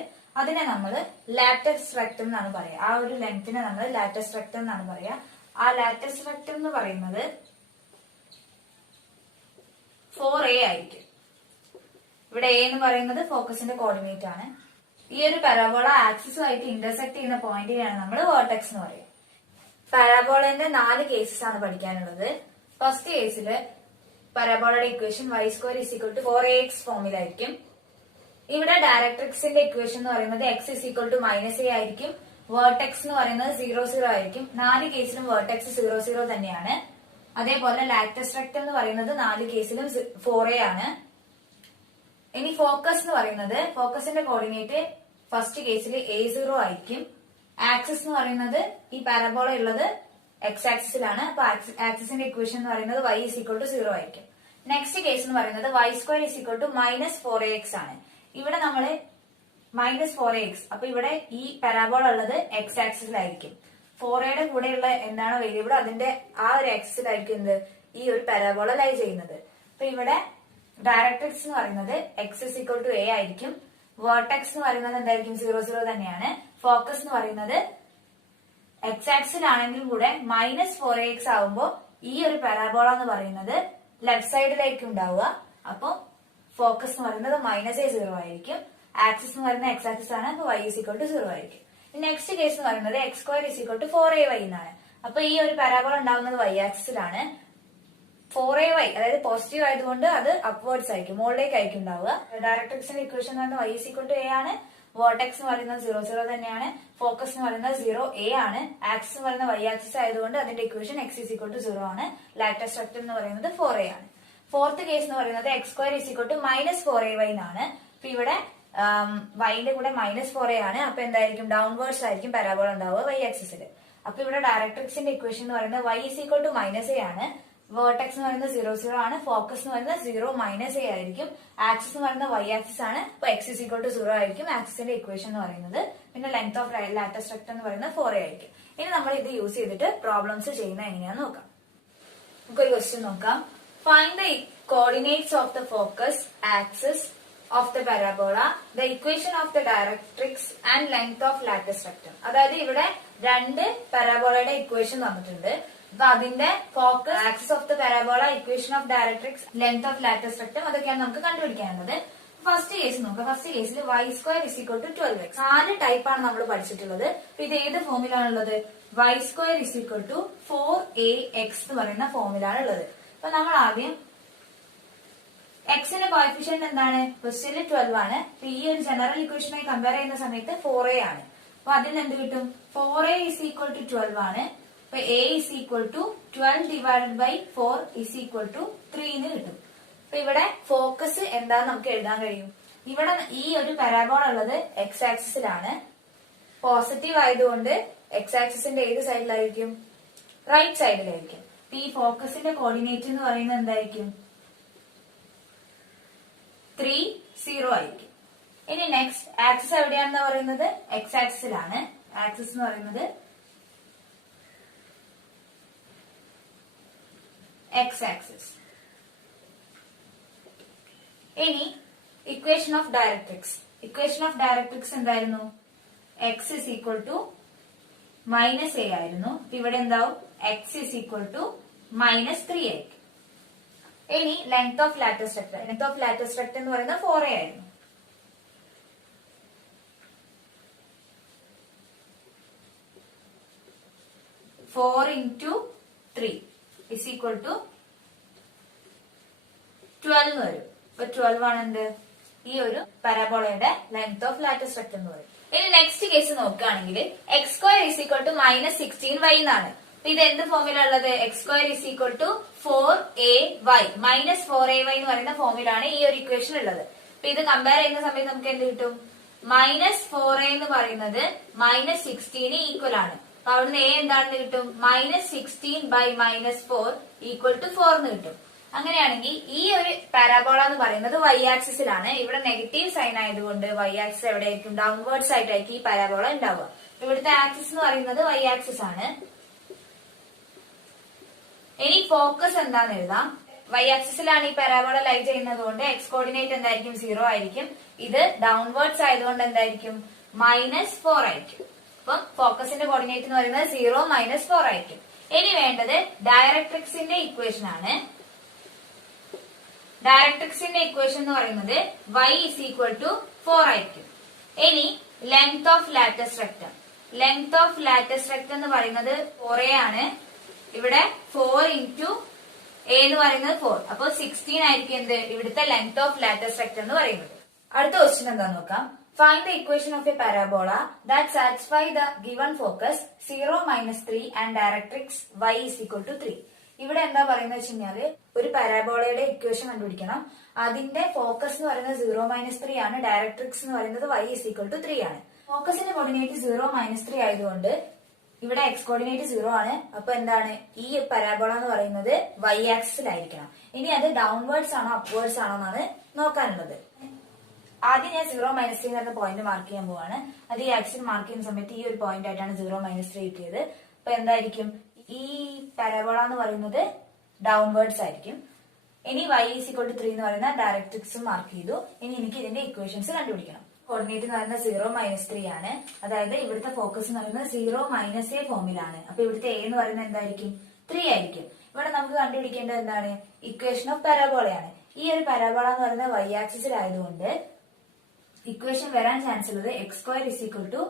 അതിനെ നമ്മൾ ലാറ്റസ് റെക്ടം എന്നാണ് പറയുക. ആ ഒരു ലെങ്തിനെ നമ്മൾ ലാറ്റസ് റെക്ടം എന്നാണ് പറയുക. ആ ലാറ്റസ് റെക്ടം എന്ന് പറയുന്നത് 4A ആയിരിക്കും. ഇവിടെ A എന്ന് പറയുന്നത് ഫോക്കസിന്റെ കോർഡിനേറ്റ് ആണ്. ഈ ഒരു പാരാബോള ആക്സിസുമായിട്ട് ഇന്റർസെക്ട് ചെയ്യുന്ന പോയിന്റിനെയാണ് നമ്മൾ വേർട്ടെക്സ് എന്ന് പറയുക. പാരാബോളന്റെ 4 കേസസ് ആണ് പഠിക്കാനുള്ളത്. ഫസ്റ്റ് കേസില് പാരാബോളയുടെ ഇക്വേഷൻ y² = 4ax ഫോമിലായിരിക്കും. ഇവിടെ ഡയറക്ട്രിക്സിന്റെ ഇക്വേഷൻ എന്ന് പറയുന്നത് x -a ആയിരിക്കും. വേർട്ടെക്സ് എന്ന് പറയുന്നത് 0 0 ആയിരിക്കും. 4 കേസിലും വേർട്ടെക്സ് 0 0 തന്നെയാണ്. അതേപോലെ ലാറ്റസ് റെക്ടം എന്ന് പറയുന്നത് 4 കേസിലും 4a ആണ്. ഇനി ഫോക്കസ് എന്ന് പറയുന്നത്, ഫോക്കസിന്റെ കോർഡിനേറ്റ് ഫസ്റ്റ് കേസിൽ a0 ആയിരിക്കും. ആക്സിസ് എന്ന് പറയുന്നത് ഈ പാരാബോള ഉള്ളത് x ആക്സിസിലാണ്. അപ്പൊ ആക്സിസിന്റെ ഇക്വേഷൻ എന്ന് പറയുന്നത് y = 0 ആയിരിക്കും. നെക്സ്റ്റ് കേസ് എന്ന് പറയുന്നത് y² = -4ax ആണ്. ഇവിടെ നമ്മള് -4ax, അപ്പൊ ഇവിടെ ഈ പാരാബോള ഉള്ളത് x ആക്സിസിലായിരിക്കും. 4a കൂടെയുള്ള എന്താണ് വേരിയബിൾ, അതിന്റെ ആ ഒരു ആക്സിസിലായിരിക്കും എന്ത്, ഈ ഒരു പാരാബോള ലൈ ചെയ്യുന്നത്. അപ്പൊ ഇവിടെ ഡയറക്ട്രിക്സ് എന്ന് പറയുന്നത് x = a ആയിരിക്കും. വേർട്ടെക്സ് എന്ന് പറയുന്നത് എന്തായിരിക്കും, 0 0 തന്നെയാണ്. ഫോക്കസ് എന്ന് പറയുന്നത് x ആക്സിലാണെങ്കിലും കൂടെ -4ax ആവുമ്പോ ഈ ഒരു പാരാബോള എന്ന് പറയുന്നത് ലെഫ്റ്റ് സൈഡിലേക്ക് ഉണ്ടാവുക. അപ്പൊ ഫോക്കസ് എന്ന് പറയുന്നത് -a0 ആയിരിക്കും. ആക്സിസ് എന്ന് പറയുന്നത് x ആക്സിസ് ആണ്. അപ്പൊ y = 0 ആയിരിക്കും. നെക്സ്റ്റ് കേസ് എന്ന് പറയുന്നത് x² = 4ay എന്നാണ്. അപ്പൊ ഈ ഒരു പാരാബോള ഉണ്ടാവുന്നത് y ആക്സിസിലാണ്. 4ay, അതായത് പോസിറ്റീവ് ആയതുകൊണ്ട് അത് അപ്വേർഡ്സ് ആയിരിക്കും, മുകളിലേക്ക് ആയിരിക്കും ഉണ്ടാവുക. ഡയറക്ട്രിക്സിന്റെ ഇക്വേഷൻ എന്ന് പറയുന്നത് y = a ആണ്. വേർട്ടെക്സ് എന്ന് പറയുന്നത് 0 0 തന്നെയാണ്. ഫോക്കസ് എന്ന് പറയുന്നത് 0a ആണ്. ആക്സിസ് എന്ന് പറയുന്നത് y ആക്സിസ് ആയതുകൊണ്ട് അതിന്റെ ഇക്വേഷൻ x = 0 ആണ്. ലാറ്റസ് റെക്ടം എന്ന് പറയുന്നത് 4a ആണ്. ഫോർത്ത് കേസ് എന്ന് പറയുന്നത് x² = -4ay എന്നാണ്. അപ്പൊ ഇവിടെ വൈന്റെ കൂടെ -4a ആണ്. അപ്പൊ എന്തായിരിക്കും, ഡൗൺവേർഡ്സ് ആയിരിക്കും പാരാബോള ഉണ്ടാവുക y ആക്സിസിൽ. അപ്പൊ ഇവിടെ ഡയറക്ട്രിക്സിന്റെ ഇക്വേഷൻ എന്ന് പറയുന്നത് y = -a ആണ്. വേർട്ടെക്സ് എന്ന് പറയുന്നത് 0 0 ആണ്. ഫോക്കസ് എന്ന് പറയുന്നത് 0 -a ആയിരിക്കും. ആക്സിസ് എന്ന് പറയുന്നത് y ആക്സിസ് ആണ്. അപ്പൊ x = 0 ആയിരിക്കും ആക്സിസിന്റെ ഇക്വേഷൻ എന്ന് പറയുന്നത്. പിന്നെ ലെങ്ത് ഓഫ് ലാറ്റസ് റെക്ടം എന്ന് പറയുന്നത് 4a ആയിരിക്കും. ഇനി നമ്മൾ ഇത് യൂസ് ചെയ്തിട്ട് പ്രോബ്ലംസ് ചെയ്യുന്നത് എങ്ങനെയാന്ന് നോക്കാം. നമുക്കൊരു ക്വസ്റ്റ്യൻ നോക്കാം. Find the coordinates of the focus axis of the parabola, the equation of the directrix and length of lattice rectum. അതായത് ഇവിടെ രണ്ട് പാരാബോളയുടെ ഇക്വേഷൻ തന്നിട്ടുണ്ട്. അപ്പൊ അതിന്റെ focus, axis of the parabola, equation of directrix, length of lattice rectum, അതൊക്കെയാണ് നമുക്ക് കണ്ടുപിടിക്കാനുള്ളത്. First case നോക്കാം. First കേസിൽ y² = 12x. 4 ടൈപ്പാണ് നമ്മൾ പഠിച്ചിട്ടുള്ളത്. അപ്പൊ ഇത് ഏത് ഫോമിലാണുള്ളത്, y² = 4ax എന്ന് പറയുന്ന ഫോമിലാണ് ഉള്ളത്. അപ്പൊ നമ്മൾ ആദ്യം എക്സിന്റെ കോഎഫിഷ്യന്റ് എന്താണ്, ക്വസ്റ്റ്യനിൽ 12 ആണ്. അപ്പൊ ഈ ഒരു ജനറൽ ഇക്വേഷനായി കമ്പയർ ചെയ്യുന്ന സമയത്ത് 4a ആണ്. അപ്പൊ അതിൽ എന്ത് കിട്ടും, 4a = 12 ആണ്. അപ്പൊ a = 12 / 4 = 3 എന്ന് കിട്ടും. അപ്പൊ ഇവിടെ ഫോക്കസ് എന്താന്ന് നമുക്ക് എഴുതാൻ കഴിയും. ഇവിടെ ഈ ഒരു പാരാബോള ഉള്ളത് x ആക്സിസിലാണ്. പോസിറ്റീവ് ആയതുകൊണ്ട് x ആക്സിസിന്റെ ഏത് സൈഡിലായിരിക്കും, റൈറ്റ് സൈഡിലായിരിക്കും. അപ്പൊ ഈ ഫോക്കസിന്റെ കോർഡിനേറ്റ് എന്ന് പറയുന്നത് എന്തായിരിക്കും, 3 0 ആയിരിക്കും. ഇനി നെക്സ്റ്റ് ആക്സിസ് എവിടെയാണെന്ന് പറയുന്നത് x ആക്സിസിലാണ്. ആക്സിസ് എന്ന് പറയുന്നത് x ആക്സിസ്. ഇനി equation of directrix. Equation of directrix എന്തായിരുന്നു, x = -a ആയിരുന്നു. ഇവിടെ എന്താവും, x = -3 ആയിരിക്കും. ഇനി length of lattice rectum. Length of lattice rectum എന്ന് പറയുന്നത് 4a ആയിരുന്നു. 4 into 3 is equal to 12 എന്ന് വരും. അപ്പൊ 12 ആണ് എന്ത് ഈ ഒരു പരാബോളയുടെ ലെങ്ത് ഓഫ് ലാറ്റസ് റെക്ടം എന്ന് പറയും. ഇനി നെക്സ്റ്റ് കേസ് നോക്കുകയാണെങ്കിൽ x square is equal to -16y എന്നാണ്. അപ്പൊ ഇത് എന്ത് ഫോമില ഉള്ളത്? X square is equal to 4ay -4ay എന്ന് പറയുന്ന ഫോമിലാണ് ഈ ഒരു ഇക്വേഷൻ ഉള്ളത്. അപ്പൊ ഇത് കമ്പയർ ചെയ്യുന്ന സമയത്ത് നമുക്ക് എന്ത് കിട്ടും? -4a എന്ന് പറയുന്നത് -16 ഈക്വൽ ആണ്. അപ്പൊ അവിടുന്ന് a എന്താണെന്ന് കിട്ടും? -16/-4 ഈക്വൽ ടു 4 എന്ന് കിട്ടും. അങ്ങനെയാണെങ്കിൽ ഈ ഒരു പാരാബോള എന്ന് പറയുന്നത് y ആക്സിസിലാണ്. ഇവിടെ നെഗറ്റീവ് സൈൻ ആയതുകൊണ്ട് y ആക്സിസ് എവിടെയായിരിക്കും? ഡൗൺവേർഡ്സ് ആയിട്ടായിരിക്കും ഈ പാരാബോള ഉണ്ടാവുക. ഇവിടുത്തെ ആക്സിസ് എന്ന് പറയുന്നത് y ആക്സിസ് ആണ്. ഇനി ഫോക്കസ് എന്താന്ന് എഴുതാം. y ആക്സിസിലാണ് ഈ പാരാബോള ലൈ ചെയ്യുന്നത് കൊണ്ട് എക്സ് കോർഡിനേറ്റ് എന്തായിരിക്കും? 0 ആയിരിക്കും. ഇത് ഡൗൺവേർഡ്സ് ആയതുകൊണ്ട് എന്തായിരിക്കും? -4 ആയിരിക്കും. അപ്പം ഫോക്കസിന്റെ കോർഡിനേറ്റ് എന്ന് പറയുന്നത് 0 -4 ആയിരിക്കും. ഇനി വേണ്ടത് ഡയറക്ട്രിക്സിന്റെ ഇക്വേഷൻ ആണ്. ഡയറക്ട്രിക്സിന്റെ ഇക്വേഷൻ എന്ന് പറയുന്നത് y is equal to 4 ആയിരിക്കും. ഇനി length of latus rectum. Length of latus rectum എന്ന് പറയുന്നത് 4a ആണ്. ഇവിടെ 4 into a എന്ന് പറയുന്നത് 4. അപ്പൊ 16 ആയിരിക്കും എന്ത് ഇവിടുത്തെ ലെങ്ത് ഓഫ് ലാറ്റസ് റെക്ടം എന്ന് പറയുന്നത്. അടുത്ത ക്വസ്റ്റ്യൻ എന്താന്ന് നോക്കാം. Find the equation of A parabola that satisfy the given focus 0 -3 and directrix y is equal to 3. ഇവിടെ എന്താ പറയുന്നത് വെച്ച് കഴിഞ്ഞാല് ഒരു പാരാബോളയുടെ ഇക്വേഷൻ കണ്ടുപിടിക്കണം. അതിന്റെ ഫോക്കസ് എന്ന് പറയുന്നത് 0 -3 ആണ്. ഡയറക്ട്രിക്സ് എന്ന് പറയുന്നത് y is equal to 3 ആണ്. ഫോക്കസിന്റെ കോർഡിനേറ്റ് 0 -3 ആയതുകൊണ്ട് ഇവിടെ എക്സ് കോർഡിനേറ്റ് 0 ആണ്. അപ്പൊ എന്താണ് ഈ പാരാബോള എന്ന് പറയുന്നത് y ആക്സിസിലായിരിക്കണം. ഇനി അത് ഡൗൺവേർഡ്സ് ആണോ അപ്വേർഡ്സ് ആണോ എന്നാണ് നോക്കാനുള്ളത്. ആദ്യം ഞാൻ 0 -3 എന്ന് പറഞ്ഞ പോയിന്റ് മാർക്ക് ചെയ്യാൻ പോവാണ്. അത് ഈ ആക്സിൽ മാർക്ക് ചെയ്യുന്ന സമയത്ത് ഈ ഒരു പോയിന്റ് ആയിട്ടാണ് 0 -3 കിട്ടിയത്. അപ്പൊ എന്തായിരിക്കും ഈ പാരാബോള എന്ന് പറയുന്നത് ഡൗൺവേർഡ്സ് ആയിരിക്കും. ഇനി y is equal to 3 എന്ന് പറയുന്ന ഡയറക്ട്രിക്സും മാർക്ക് ചെയ്തു. ഇനി എനിക്ക് ഇതിന്റെ ഇക്വേഷൻസ് കണ്ടുപിടിക്കണം. കോർഡിനേറ്റ് എന്ന് പറയുന്നത് 0 -3 ആണ്. അതായത് ഇവിടുത്തെ ഫോക്കസ് എന്ന് പറയുന്നത് 0 - a ഫോമിലാണ്. അപ്പൊ ഇവിടുത്തെ a എന്ന് പറയുന്നത് എന്തായിരിക്കും? 3 ആയിരിക്കും. ഇവിടെ നമുക്ക് കണ്ടുപിടിക്കേണ്ടത് എന്താണ്? ഇക്വേഷൻ ഓഫ് പാരാബോളയാണ്. ഈ ഒരു പാരാബോള എന്ന് പറയുന്നത് y ആക്സിസിലായതുകൊണ്ട് ഇക്വേഷൻ വരാൻ ചാൻസ് ഉള്ളത് x square is equal to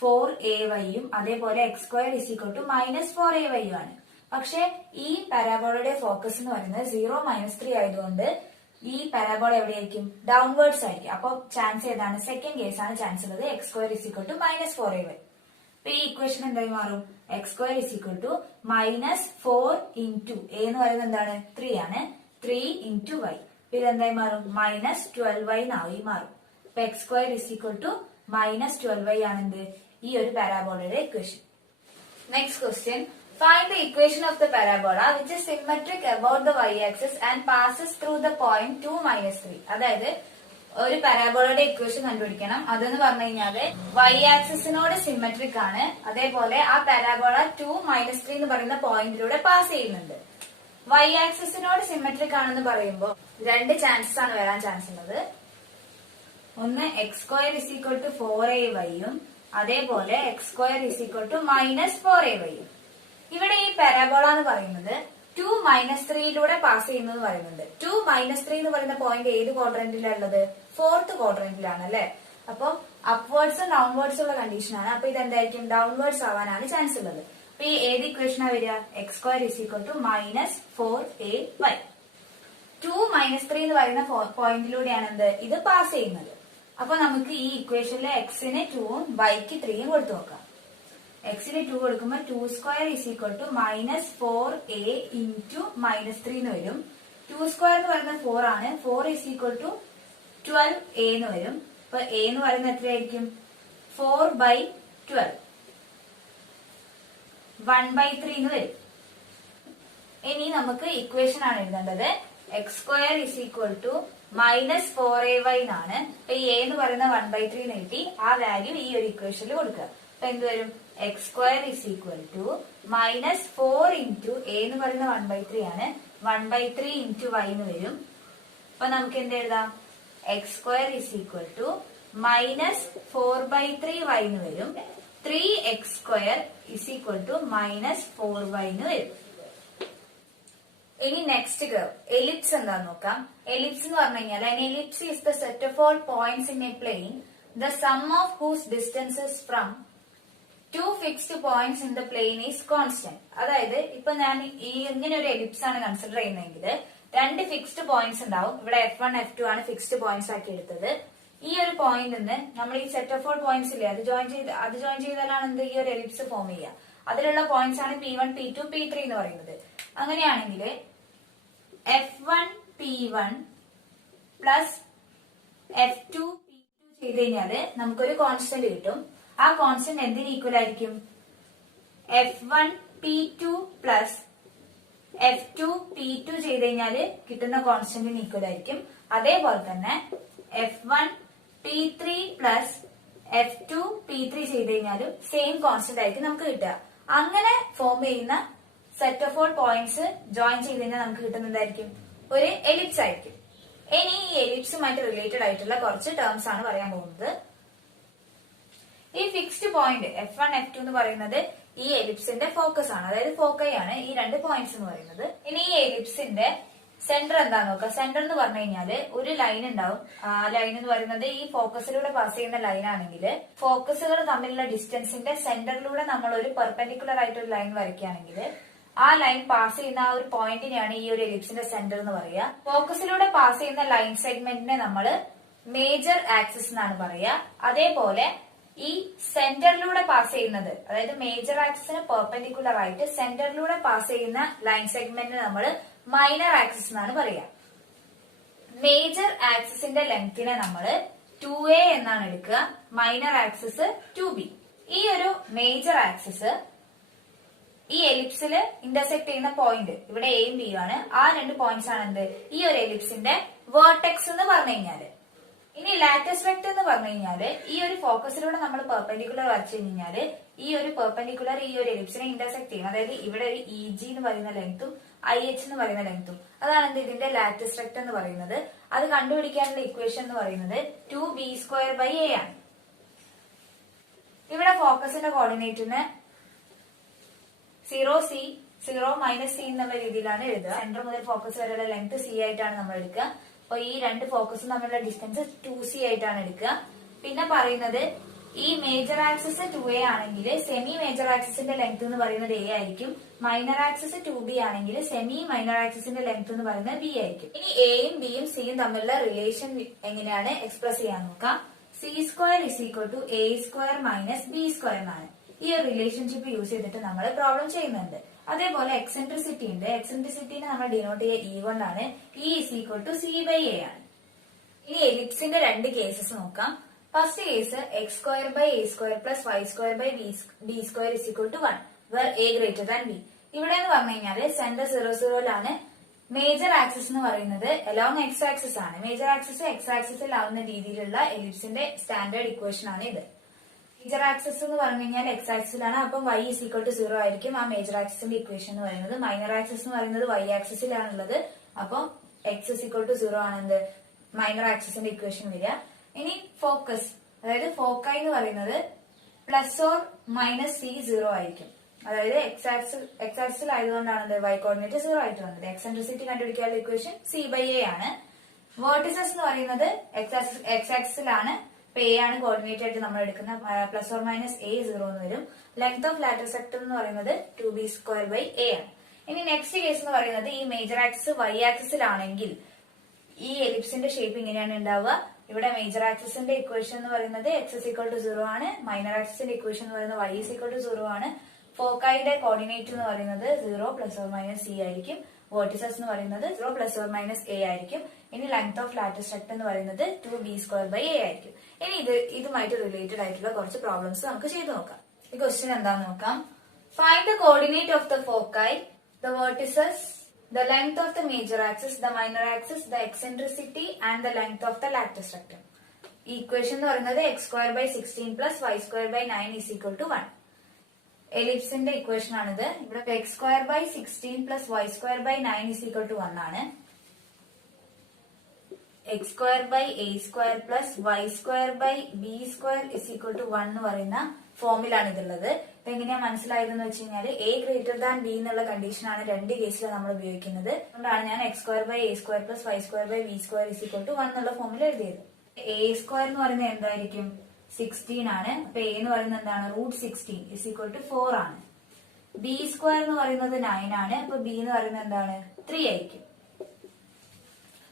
4ay യും അതേപോലെ x square is equal to -4ay യും ആണ്. പക്ഷെ ഈ പാരാബോളയുടെ ഫോക്കസ് എന്ന് പറയുന്നത് 0 -3 ആയതുകൊണ്ട് ഈ പാരാബോള എവിടെയായിരിക്കും? ഡൗൺവേർഡ്സ് ആയിരിക്കും. അപ്പൊ ചാൻസ് ഏതാണ്? സെക്കൻഡ് കേസ് ആണ് ചാൻസ് ഉള്ളത്. X square is equal to -4ay. അപ്പൊ ഈ ഇക്വേഷൻ എന്തായി മാറും? X square is equal to -4 into a എന്ന് പറയുന്നത് എന്താണ്? 3 ആണ്. 3 into y. അപ്പൊ ഇതെന്തായി മാറും? -12y എന്നായി മാറും. അപ്പൊ x square is equal to -12y ആണെന്ത് ഈ ഒരു പാരാബോളയുടെ equation. Next question. Find the equation of the parabola which is symmetric about the y-axis and passes through the point 2 -3. അതായത് ഒരു പാരാബോളയുടെ ഇക്വേഷൻ കണ്ടുപിടിക്കണം. അതെന്ന് പറഞ്ഞു കഴിഞ്ഞാല് y-ആക്സിസിനോട് സിമെട്രിക് ആണ്. അതേപോലെ ആ പാരാബോള 2 -3 എന്ന് പറയുന്ന പോയിന്റിലൂടെ പാസ് ചെയ്യുന്നുണ്ട്. y-ആക്സിസിനോട് സിമെട്രിക് ആണെന്ന് പറയുമ്പോൾ രണ്ട് ചാൻസസ് ആണ് വരാൻ ചാൻസ് ഉള്ളത്. ഒന്ന് x square is equal to 4ay യും അതേപോലെ x square is equal to -4ay യും. ഇവിടെ ഈ പാരാബോള എന്ന് പറയുന്നത് 2 -3യിലൂടെ പാസ് ചെയ്യുന്നത് പറയുന്നുണ്ട്. 2 -3 എന്ന് പറയുന്ന പോയിന്റ് ഏത് ക്വാഡ്രന്റിലുള്ളത്? 4th ക്വാഡ്രന്റിലാണ് അല്ലെ. അപ്പൊ അപ്വേർഡ്സും ഡൗൺവേർഡ്സും ഉള്ള കണ്ടീഷനാണ്. അപ്പൊ ഇതെന്തായിരിക്കും? ഡൗൺവേർഡ്സ് ആവാനാണ് ചാൻസ് ഉള്ളത്. അപ്പൊ ഈ ഏത് ഇക്വേഷനാ വരിക? X square is equal to -4ay. 2 -3 എന്ന് പറയുന്ന പോയിന്റിലൂടെയാണ് എന്ത് ഇത് പാസ് ചെയ്യുന്നത്. അപ്പൊ നമുക്ക് ഈ ഇക്വേഷനിലെ എക്സിന് 2ഉം വൈക്ക് 3യും കൊടുത്തു നോക്കാം. എക്സിന് 2 കൊടുക്കുമ്പോൾ 2 square is equal to -4a into -3 എന്ന് വരും. 2 സ്ക്വയർ എന്ന് പറയുന്നത് 4 ആണ്. 4 ഇസ് ഈക്വൽ ടു 12a എന്ന് വരും. അപ്പൊ a എന്ന് പറയുന്നത് എത്രയായിരിക്കും? 4/12 1/3 എന്ന് വരും. ഇനി നമുക്ക് ഇക്വേഷൻ ആണ് എഴുതേണ്ടത്. X square is equal to -4ay എന്നാണ്. അപ്പൊ ഈ a എന്ന് പറയുന്ന 1/3 എന്ന് കിട്ടി. ആ വാല്യൂ ഈ ഒരു ഇക്വേഷനിൽ കൊടുക്കുക. അപ്പൊ എന്ത് വരും? X square is equal to -4 into a എന്ന് പറയുന്ന 1/3 ആണ്. 1/3 into y എന്ന് വരും. അപ്പൊ നമുക്ക് എന്ത് എഴുതാം? X square is equal to -4/3y എന്ന് വരും. 3x square is equal to -4y എന്ന് വരും. ഇനി നെക്സ്റ്റ് കർവ് എലിപ്സ് എന്താന്ന് നോക്കാം. എലിപ്സ് എന്ന് പറഞ്ഞു കഴിഞ്ഞാൽ ellipse is the set of all points in a plane the sum of whose distances from two fixed points in the plane is constant. അതായത് ഇപ്പൊ ഞാൻ ഇങ്ങനെ ഒരു എലിപ്സ് ആണ് കൺസിഡർ ചെയ്യുന്നതെങ്കിൽ രണ്ട് ഫിക്സ്ഡ് പോയിന്റ്സ് ഉണ്ടാവും. ഇവിടെ F1 F2 ആണ് ഫിക്സ്ഡ് പോയിന്റ്സ് ആക്കി എടുത്തത്. ഈ ഒരു പോയിന്റ് നിന്ന് നമ്മൾ ഈ സെറ്റ് ഓഫ് ഓൾ പോയിന്റ്സ് ഇല്ലേ അത് ജോയിൻ ചെയ്താലാണ് എന്ത് ഈ ഒരു എലിപ്സ് ഫോം ചെയ്യുക. അതിലുള്ള പോയിന്റ്സ് ആണ് P1 P2 P3 എന്ന് പറയുന്നത്. അങ്ങനെയാണെങ്കിൽ F1 P1 plus F2 P2 ചെയ്ത് കഴിഞ്ഞാല് നമുക്കൊരു കോൺസ്റ്റന്റ് കിട്ടും. ആ കോൺസ്റ്റന്റ് എന്തിന് ഈക്വൽ ആയിരിക്കും? F1 P2 plus F2 P2 ചെയ്ത് കഴിഞ്ഞാല് കിട്ടുന്ന കോൺസ്റ്റന്റിന് ഈക്വൽ ആയിരിക്കും. അതേപോലെ തന്നെ F1 P3 plus F2 P3 ചെയ്ത് കഴിഞ്ഞാലും സെയിം കോൺസ്റ്റന്റ് ആയിരിക്കും നമുക്ക് കിട്ടുക. അങ്ങനെ ഫോം ചെയ്യുന്ന set of all points join ചെയ്ത് കഴിഞ്ഞാൽ നമുക്ക് കിട്ടുന്നതായിരിക്കും ഒരു എലിപ്സ് ആയിരിക്കും. ഇനി ഈ എലിപ്സുമായിട്ട് റിലേറ്റഡ് ആയിട്ടുള്ള കുറച്ച് ടേംസ് ആണ് പറയാൻ പോകുന്നത്. ഈ ഫിക്സ്ഡ് പോയിന്റ് F1 F2 എന്ന് പറയുന്നത് ഈ എലിപ്സിന്റെ ഫോക്കസ് ആണ്, അതായത് ഫോക്കൈ ആണ് ഈ രണ്ട് പോയിന്റ്സ് എന്ന് പറയുന്നത്. ഇനി ഈ എലിപ്സിന്റെ സെന്റർ എന്താന്ന് നോക്കാം. സെന്റർ എന്ന് പറഞ്ഞു കഴിഞ്ഞാല് ഒരു ലൈൻ ഉണ്ടാവും. ആ ലൈൻ എന്ന് പറയുന്നത് ഈ ഫോക്കസിലൂടെ പാസ് ചെയ്യുന്ന ലൈൻ ആണെങ്കിൽ ഫോക്കസുകൾ തമ്മിലുള്ള ഡിസ്റ്റൻസിന്റെ സെന്ററിലൂടെ നമ്മൾ ഒരു പെർപെൻഡിക്കുലർ ആയിട്ട് ഒരു ലൈൻ വരയ്ക്കുകയാണെങ്കിൽ ആ ലൈൻ പാസ് ചെയ്യുന്ന ആ ഒരു പോയിന്റിനെയാണ് ഈ ഒരു എലിപ്സിന്റെ സെന്റർ എന്ന് പറയുക. ഫോക്കസിലൂടെ പാസ് ചെയ്യുന്ന ലൈൻ സെഗ്മെന്റിനെ നമ്മൾ മേജർ ആക്സിസ് എന്നാണ് പറയുക. അതേപോലെ ഈ സെന്ററിലൂടെ പാസ് ചെയ്യുന്നത്, അതായത് മേജർ ആക്സിസിന് പെർപെൻഡിക്കുലർ ആയിട്ട് സെന്ററിലൂടെ പാസ് ചെയ്യുന്ന ലൈൻ സെഗ്മെന്റിന് നമ്മൾ മൈനർ ആക്സിസ് എന്നാണ് പറയുക. മേജർ ആക്സിസിന്റെ ലെങ്തിനെ നമ്മൾ 2a എന്നാണ് എടുക്കുക, മൈനർ ആക്സിസ് 2b. ഈ ഒരു മേജർ ആക്സിസ് ഈ എലിപ്സിൽ ഇന്റർസെക്ട് ചെയ്യുന്ന പോയിന്റ് ഇവിടെ എയും ബിയും ആണ്. ആ രണ്ട് പോയിന്റ്സ് ആണ് എന്ത് ഈ ഒരു എലിപ്സിന്റെ വേർട്ടെക്സ് എന്ന് പറഞ്ഞു കഴിഞ്ഞാല്. ഇനി ലാറ്റസ് വെക്ടർ എന്ന് പറഞ്ഞു കഴിഞ്ഞാല് ഈ ഒരു ഫോക്കസിലൂടെ നമ്മൾ പെർപെൻഡിക്കുലർ വരച്ചു കഴിഞ്ഞാല് ഈ ഒരു പെർപെൻഡിക്കുലർ ഈ ഒരു എലിപ്സിനെ ഇന്റർസെക്ട് ചെയ്യും. അതായത് ഇവിടെ ഒരു EG എന്ന് പറയുന്ന ലെങ്ത്തും IH എന്ന് പറയുന്ന ലെങ്ത്തും, അതാണ് എന്ത് ഇതിന്റെ ലാറ്റസ് വെക്ടർ എന്ന് പറയുന്നത്. അത് കണ്ടുപിടിക്കാനുള്ള ഇക്വേഷൻ എന്ന് പറയുന്നത് 2b²a ആണ്. ഇവിടെ ഫോക്കസിന്റെ കോർഡിനേറ്റിന് 0C 0 - C എന്നുള്ള രീതിയിലാണ് എഴുതുക. സെന്റർ മുതൽ ഫോക്കസ് വരെയുള്ള ലെങ്ത് C ആയിട്ടാണ് നമ്മൾ എടുക്കുക. അപ്പൊ ഈ രണ്ട് ഫോക്കസും തമ്മിലുള്ള ഡിസ്റ്റൻസ് 2C ആയിട്ടാണ് എടുക്കുക. പിന്നെ പറയുന്നത് ഈ മേജർ ആക്സിസ് 2a ആണെങ്കിൽ സെമി മേജർ ആക്സിസിന്റെ ലെങ്ത് എന്ന് പറയുന്നത് a ആയിരിക്കും. മൈനർ ആക്സിസ് 2b ആണെങ്കിൽ സെമി മൈനർ ആക്സിസിന്റെ ലെങ്ത് എന്ന് പറയുന്നത് b ആയിരിക്കും. ഇനി എയും ബിയും സിയും തമ്മിലുള്ള റിലേഷൻ എങ്ങനെയാണ് എക്സ്പ്രസ് ചെയ്യാൻ നോക്കാം. C² = a² - b² എന്നാണ്. ഈ ഒരു റിലേഷൻഷിപ്പ് യൂസ് ചെയ്തിട്ട് നമ്മൾ പ്രോബ്ലം ചെയ്യുന്നുണ്ട്. അതേപോലെ എക്സെൻട്രിസിറ്റി ഉണ്ട്. എക്സെൻട്രിസിറ്റിനെ നമ്മൾ ഡിനോട്ട് ചെയ്യുക E കൊണ്ടാണ്. E = C/a ആണ്. ഇനി എലിപ്സിന്റെ രണ്ട് കേസസ് നോക്കാം. First case x² / a² + y² / b² = 1 where a greater than b. ഇവിടെ എന്ന് പറഞ്ഞു കഴിഞ്ഞാല് സെന്റർ 0,0 മേജർ ആക്സിസ് എന്ന് പറയുന്നത് അലോങ് x ആക്സിസ് ആണ്. മേജർ ആക്സിസ് x ആക്സിസിൽ ആവുന്ന രീതിയിലുള്ള എലിപ്സിന്റെ സ്റ്റാൻഡേർഡ് ഇക്വേഷൻ ആണ് ഇത്. മേജർ ആക്സിസ് എന്ന് പറഞ്ഞു കഴിഞ്ഞാൽ x ആക്സിസിലാണ്. അപ്പം y = 0 ആയിരിക്കും ആ മേജർ ആക്സിസിന്റെ ഇക്വേഷൻ എന്ന് പറയുന്നത്. മൈനർ ആക്സിസ് എന്ന് പറയുന്നത് y ആക്സിസിലാണുള്ളത്. അപ്പം x = 0 ആണ് എന്ത് മൈനർ ആക്സിസിന്റെ ഇക്വേഷൻ വരിക. ഇനി ഫോക്കസ്, അതായത് ഫോക്കൈ എന്ന് പറയുന്നത് ±C 0 ആയിരിക്കും. അതായത് x ആക്സിസിൽ ആയതുകൊണ്ടാണ് y കോർഡിനേറ്റ് 0 ആയിട്ട് വന്നത്. എക്സെൻട്രിസിറ്റി കണ്ടുപിടിക്കാനുള്ള ഇക്വേഷൻ C/a ആണ്. വേർട്ടിസസ് എന്ന് പറയുന്നത് x ആക്സിസിലാണ്. A ആണ് കോർഡിനേറ്റ് ആയിട്ട് നമ്മൾ എടുക്കുന്ന ±a 0 എന്ന് വരും. ലെങ്ത് ഓഫ് ലാറ്റസ് വെക്ടർ എന്ന് പറയുന്നത് 2b²a ആണ്. ഇനി നെക്സ്റ്റ് കേസ് എന്ന് പറയുന്നത് ഈ മേജർ ആക്സിസ് y ആക്സിസിലാണെങ്കിൽ ഈ എലിപ്സിന്റെ ഷേപ്പ് ഇങ്ങനെയാണ് ഉണ്ടാവുക. ഇവിടെ മേജർ ആക്സിസിന്റെ ഇക്വേഷൻ എന്ന് പറയുന്നത് x = 0 ആണ്. മൈനർ ആക്സിസിന്റെ ഇക്വേഷൻ എന്ന് പറയുന്നത് y = 0 ആണ്. ഫോക്കൈന്റെ കോർഡിനേറ്റ് എന്ന് പറയുന്നത് 0 ± c ആയിരിക്കും. വേർട്ടിസസ് എന്ന് പറയുന്നത് 0 ± a ആയിരിക്കും. ഇനി ലെങ്ത് ഓഫ് ലാറ്റസ് വെക്ടർ എന്ന് പറയുന്നത് 2b²a ആയിരിക്കും. ഇനി ഇതുമായിട്ട് റിലേറ്റഡ് ആയിട്ടുള്ള കുറച്ച് പ്രോബ്ലംസ് നമുക്ക് ചെയ്തു നോക്കാം. ഈ ക്വസ്റ്റ്യൻ എന്താന്ന് നോക്കാം. Find the coordinate of the foci, the vertices, the length of the major axis, the minor axis, the eccentricity and the length of the lattice rectum. Equation എന്ന് പറയുന്നത് x² / 16 + y² / 9 = 1. എലിപ്സിന്റെ ഇക്വേഷൻ ആണിത്. ഇവിടെ x² / 16 + y² / 9 = 1 ആണ്. x² / a² + y² / b² = 1 എന്ന് പറയുന്ന ഫോമിലാണ് ഇതുള്ളത്. ഇപ്പൊ എങ്ങനെയാ മനസ്സിലായതെന്ന് വെച്ച് കഴിഞ്ഞാൽ a greater than b എന്നുള്ള കണ്ടീഷൻ ആണ് രണ്ട് കേസിലും നമ്മൾ ഉപയോഗിക്കുന്നത്. അതുകൊണ്ടാണ് ഞാൻ x² / a² + y² / b² = 1 എന്നുള്ള ഫോമിൽ എഴുതിയത്. a² എന്ന് പറയുന്നത് എന്തായിരിക്കും? 16 ആണ്. അപ്പൊ എ എന്ന് പറയുന്നത് എന്താണ്? √16 ഇസ് ഈക്വൽ ടു 4 ആണ്. ബി സ്ക്വയർ എന്ന് പറയുന്നത് 9 ആണ്. അപ്പൊ ബി എന്ന് പറയുന്നത് എന്താണ്? 3 ആയിരിക്കും.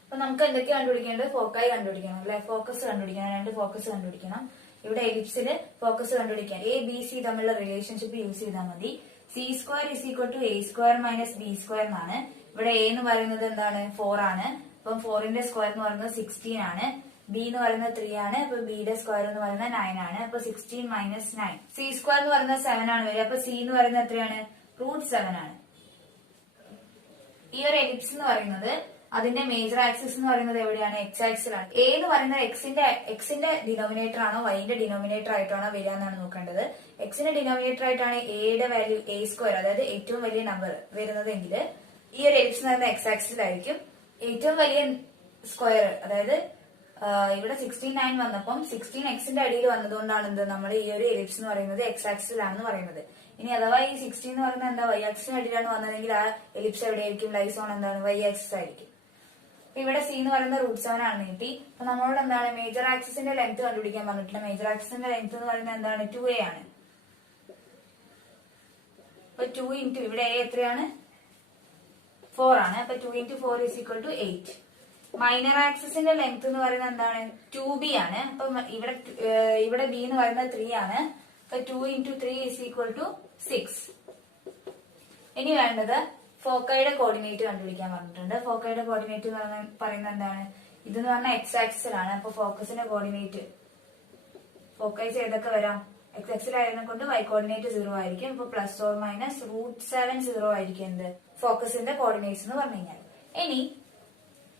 അപ്പൊ നമുക്ക് എന്തൊക്കെ കണ്ടുപിടിക്കേണ്ടത്? ഫോക്കായി കണ്ടുപിടിക്കണം അല്ലെ, ഫോക്കസ് കണ്ടുപിടിക്കണം, 2 ഫോക്കസ് കണ്ടുപിടിക്കണം. ഇവിടെ എലിപ്സില് ഫോക്കസ് കണ്ടുപിടിക്കാൻ എ ബി സി തമ്മിലുള്ള റിലേഷൻഷിപ്പ് യൂസ് ചെയ്താൽ മതി. C square is equal to a square minus b square എന്നാണ്. ഇവിടെ എ എന്ന് പറയുന്നത് എന്താണ്? 4 ആണ്. അപ്പം 4ന്റെ സ്ക്വയർ എന്ന് പറയുന്നത് 16 ആണ്. ബി എന്ന് പറയുന്നത് 3 ആണ്. അപ്പൊ ബിയുടെ സ്ക്വയർ എന്ന് പറയുന്നത് 9 ആണ്. അപ്പൊ 16 മൈനസ് 9. സി സ്ക്വയർ എന്ന് പറയുന്നത് 7 ആണ് വരിക. അപ്പൊ സി എന്ന് പറയുന്നത് എത്രയാണ്? √7 ആണ്. ഈ ഒരു എലിപ്സ് എന്ന് പറയുന്നത് അതിന്റെ മേജർ ആക്സിസ് എന്ന് പറയുന്നത് എവിടെയാണ്? എക്സ് ആക്സിലാണ്. എ എന്ന് പറയുന്നത് എക്സിന്റെ ഡിനോമിനേറ്റർ ആണോ വൈന്റെ ഡിനോമിനേറ്റർ ആയിട്ടാണോ വരിക എന്നാണ് നോക്കേണ്ടത്. എക്സിന്റെ ഡിനോമിനേറ്റർ ആയിട്ടാണ് എയുടെ വാല്യൂ എ സ്ക്വയർ, അതായത് ഏറ്റവും വലിയ നമ്പർ വരുന്നതെങ്കിൽ ഈ ഒരു എലിപ്സ് എന്ന് പറയുന്നത് എക്സ് ആക്സിലായിരിക്കും. ഏറ്റവും വലിയ സ്ക്വയർ, അതായത് ഇവിടെ 16 വന്നപ്പം 16 എക്സിന്റെ അടിയിൽ വന്നതുകൊണ്ടാണ് എന്ത് നമ്മൾ ഈ ഒരു എലിപ്സ് എന്ന് പറയുന്നത് എക്സ് ആക്സിലാണെന്ന് പറയുന്നത്. ഇനി അഥവാ ഈ 16 എന്ന് പറയുന്നത് എന്താ വൈ ആക്സിന് അടിയിലാണ് വന്നതെങ്കിൽ ആ എലിപ്സ് എവിടെയായിരിക്കും? ലൈസോൺ എന്താണ്? വൈ ആക്സിസ് ആയിരിക്കും. ഇവിടെ സി എന്ന് പറയുന്നത് √7 ആണ് കിട്ടി. അപ്പൊ നമ്മളോട് എന്താണ്? മേജർ ആക്സിസിന്റെ ലെങ്ത് കണ്ടുപിടിക്കാൻ പറഞ്ഞിട്ടില്ല. മേജർ ആക്സിസിന്റെ ലെങ്ത് എന്ന് പറയുന്നത് എന്താണ്? 2a ആണ്. അപ്പൊ 2 ഇൻറ്റു ഇവിടെ എ എത്രയാണ്? 4 ആണ്. അപ്പൊ 2 into 4 is equal to 8. Minor ആക്സിസിന്റെ ലെങ്ത് എന്ന് പറയുന്നത് എന്താണ്? 2b ആണ്. അപ്പൊ ഇവിടെ ബി എന്ന് പറയുന്നത് 3 ആണ്. അപ്പൊ 2 ഇൻറ്റു 3 ഇസ് ഈക്വൽ ടു 6. ഇനി വേണ്ടത് ഫോക്കയുടെ കോർഡിനേറ്റ് കണ്ടുപിടിക്കാൻ പറഞ്ഞിട്ടുണ്ട്. ഫോക്കയുടെ കോർഡിനേറ്റ് പറയുന്നത് എന്താണ്? ഇതെന്ന് പറഞ്ഞാൽ എക്സ് ആക്സിലാണ്. അപ്പൊ ഫോക്കസിന്റെ കോർഡിനേറ്റ് ഫോക്കൈസ് ഏതൊക്കെ വരാം? എക്സ് ആക്സിൽ ആയതിനെ കൊണ്ട് വൈ കോർഡിനേറ്റ് 0 ആയിരിക്കും. അപ്പൊ പ്ലസ് ഓർ മൈനസ് √7 0 ആയിരിക്കും എന്ത്? ഫോക്കസിന്റെ കോർഡിനേറ്റ്സ് എന്ന് പറഞ്ഞു കഴിഞ്ഞാൽ. ഇനി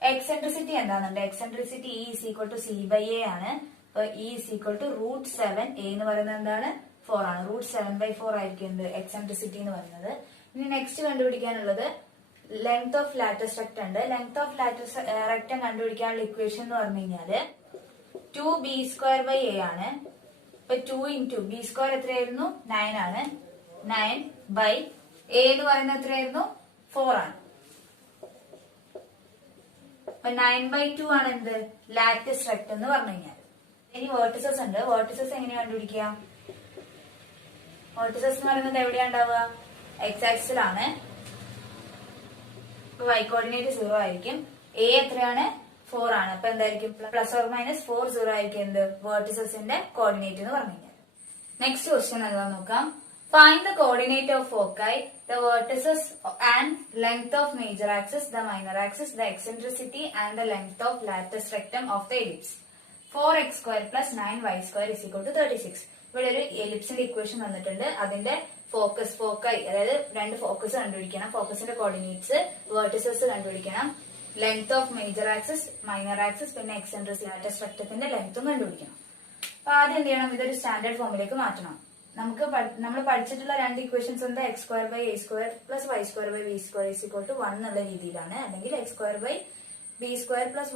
എക്സെൻട്രിസിറ്റി എന്താണെന്നുണ്ട്? Eccentricity e is equal to c by a ആണ്. അപ്പൊ e is equal to √7. A എന്ന് പറയുന്നത് എന്താണ്? 4 ആണ്. √7/4 ആയിരിക്കും എന്ത്? എക്സെൻട്രിസിറ്റി എന്ന് പറയുന്നത്. ഇനി നെക്സ്റ്റ് കണ്ടുപിടിക്കാനുള്ളത് ലെങ്ത് ഓഫ് ലാറ്റസ് റെക്ടം ഉണ്ട്. ലെങ്ത് ഓഫ് ലാറ്റസ് റെക്ടം കണ്ടുപിടിക്കാനുള്ള ഇക്വേഷൻ എന്ന് പറഞ്ഞു കഴിഞ്ഞാല് 2b²/a ആണ്. ഇപ്പൊ 2 ഇൻറ്റു ബി സ്ക്വയർ എത്രയായിരുന്നു? 9 ആണ്. 9/a എന്ന് പറയുന്നത് എത്രയായിരുന്നു? 4 ആണ്. അപ്പൊ 9/2 ആണ് എന്ത്? ലാറ്റസ് റെക്ടം എന്ന് പറഞ്ഞു കഴിഞ്ഞാൽ. ഇനി വേർട്ടിസസ് ഉണ്ട്. വേർട്ടിസസ് എങ്ങനെയാ കണ്ടുപിടിക്കുക? വേർട്ടിസസ് എന്ന് പറയുന്നത് എവിടെയാ ഉണ്ടാവുക? എക്സ് ആക്സിലാണ്. ഇപ്പൊ വൈ കോർഡിനേറ്റ് 0 ആയിരിക്കും. എ എത്രയാണ്? 4 ആണ്. അപ്പൊ എന്തായിരിക്കും? പ്ലസ് ഓർ മൈനസ് 4 0 ആയിരിക്കും എന്ത്? വേർട്ടിസസിന്റെ കോർഡിനേറ്റ് എന്ന് പറഞ്ഞു കഴിഞ്ഞാൽ. നെക്സ്റ്റ് ക്വസ്റ്റ്യൻ എന്താന്ന് നോക്കാം. Find the coordinate of foci, the vertices and length of major axis, the minor axis, the eccentricity and the length of latus rectum of the ellipse. 4x² + 9y² = 36. ഇവിടെ ഒരു എലിപ്സിന്റെ equation തന്നിട്ടുണ്ട്. അതിന്റെ foci, അതായത് 2 focus കണ്ടുപിടിക്കണം. ഫോക്കസിന്റെ coordinates, vertices കണ്ടുപിടിക്കണം, length of major axis, minor axis, പിന്നെ eccentricity latus റെക്ടത്തിന്റെ ലെങ്ത്തും കണ്ടുപിടിക്കണം. അപ്പൊ ആദ്യം എന്ത് ചെയ്യണം? ഇതൊരു സ്റ്റാൻഡേർഡ് ഫോമിലേക്ക് മാറ്റണം. നമ്മൾ പഠിച്ചിട്ടുള്ള 2 ഇക്വേഷൻസ് എന്താ? x²/a² + y²/b² = 1 എന്നുള്ള രീതിയിലാണ്. അല്ലെങ്കിൽ x²/b² +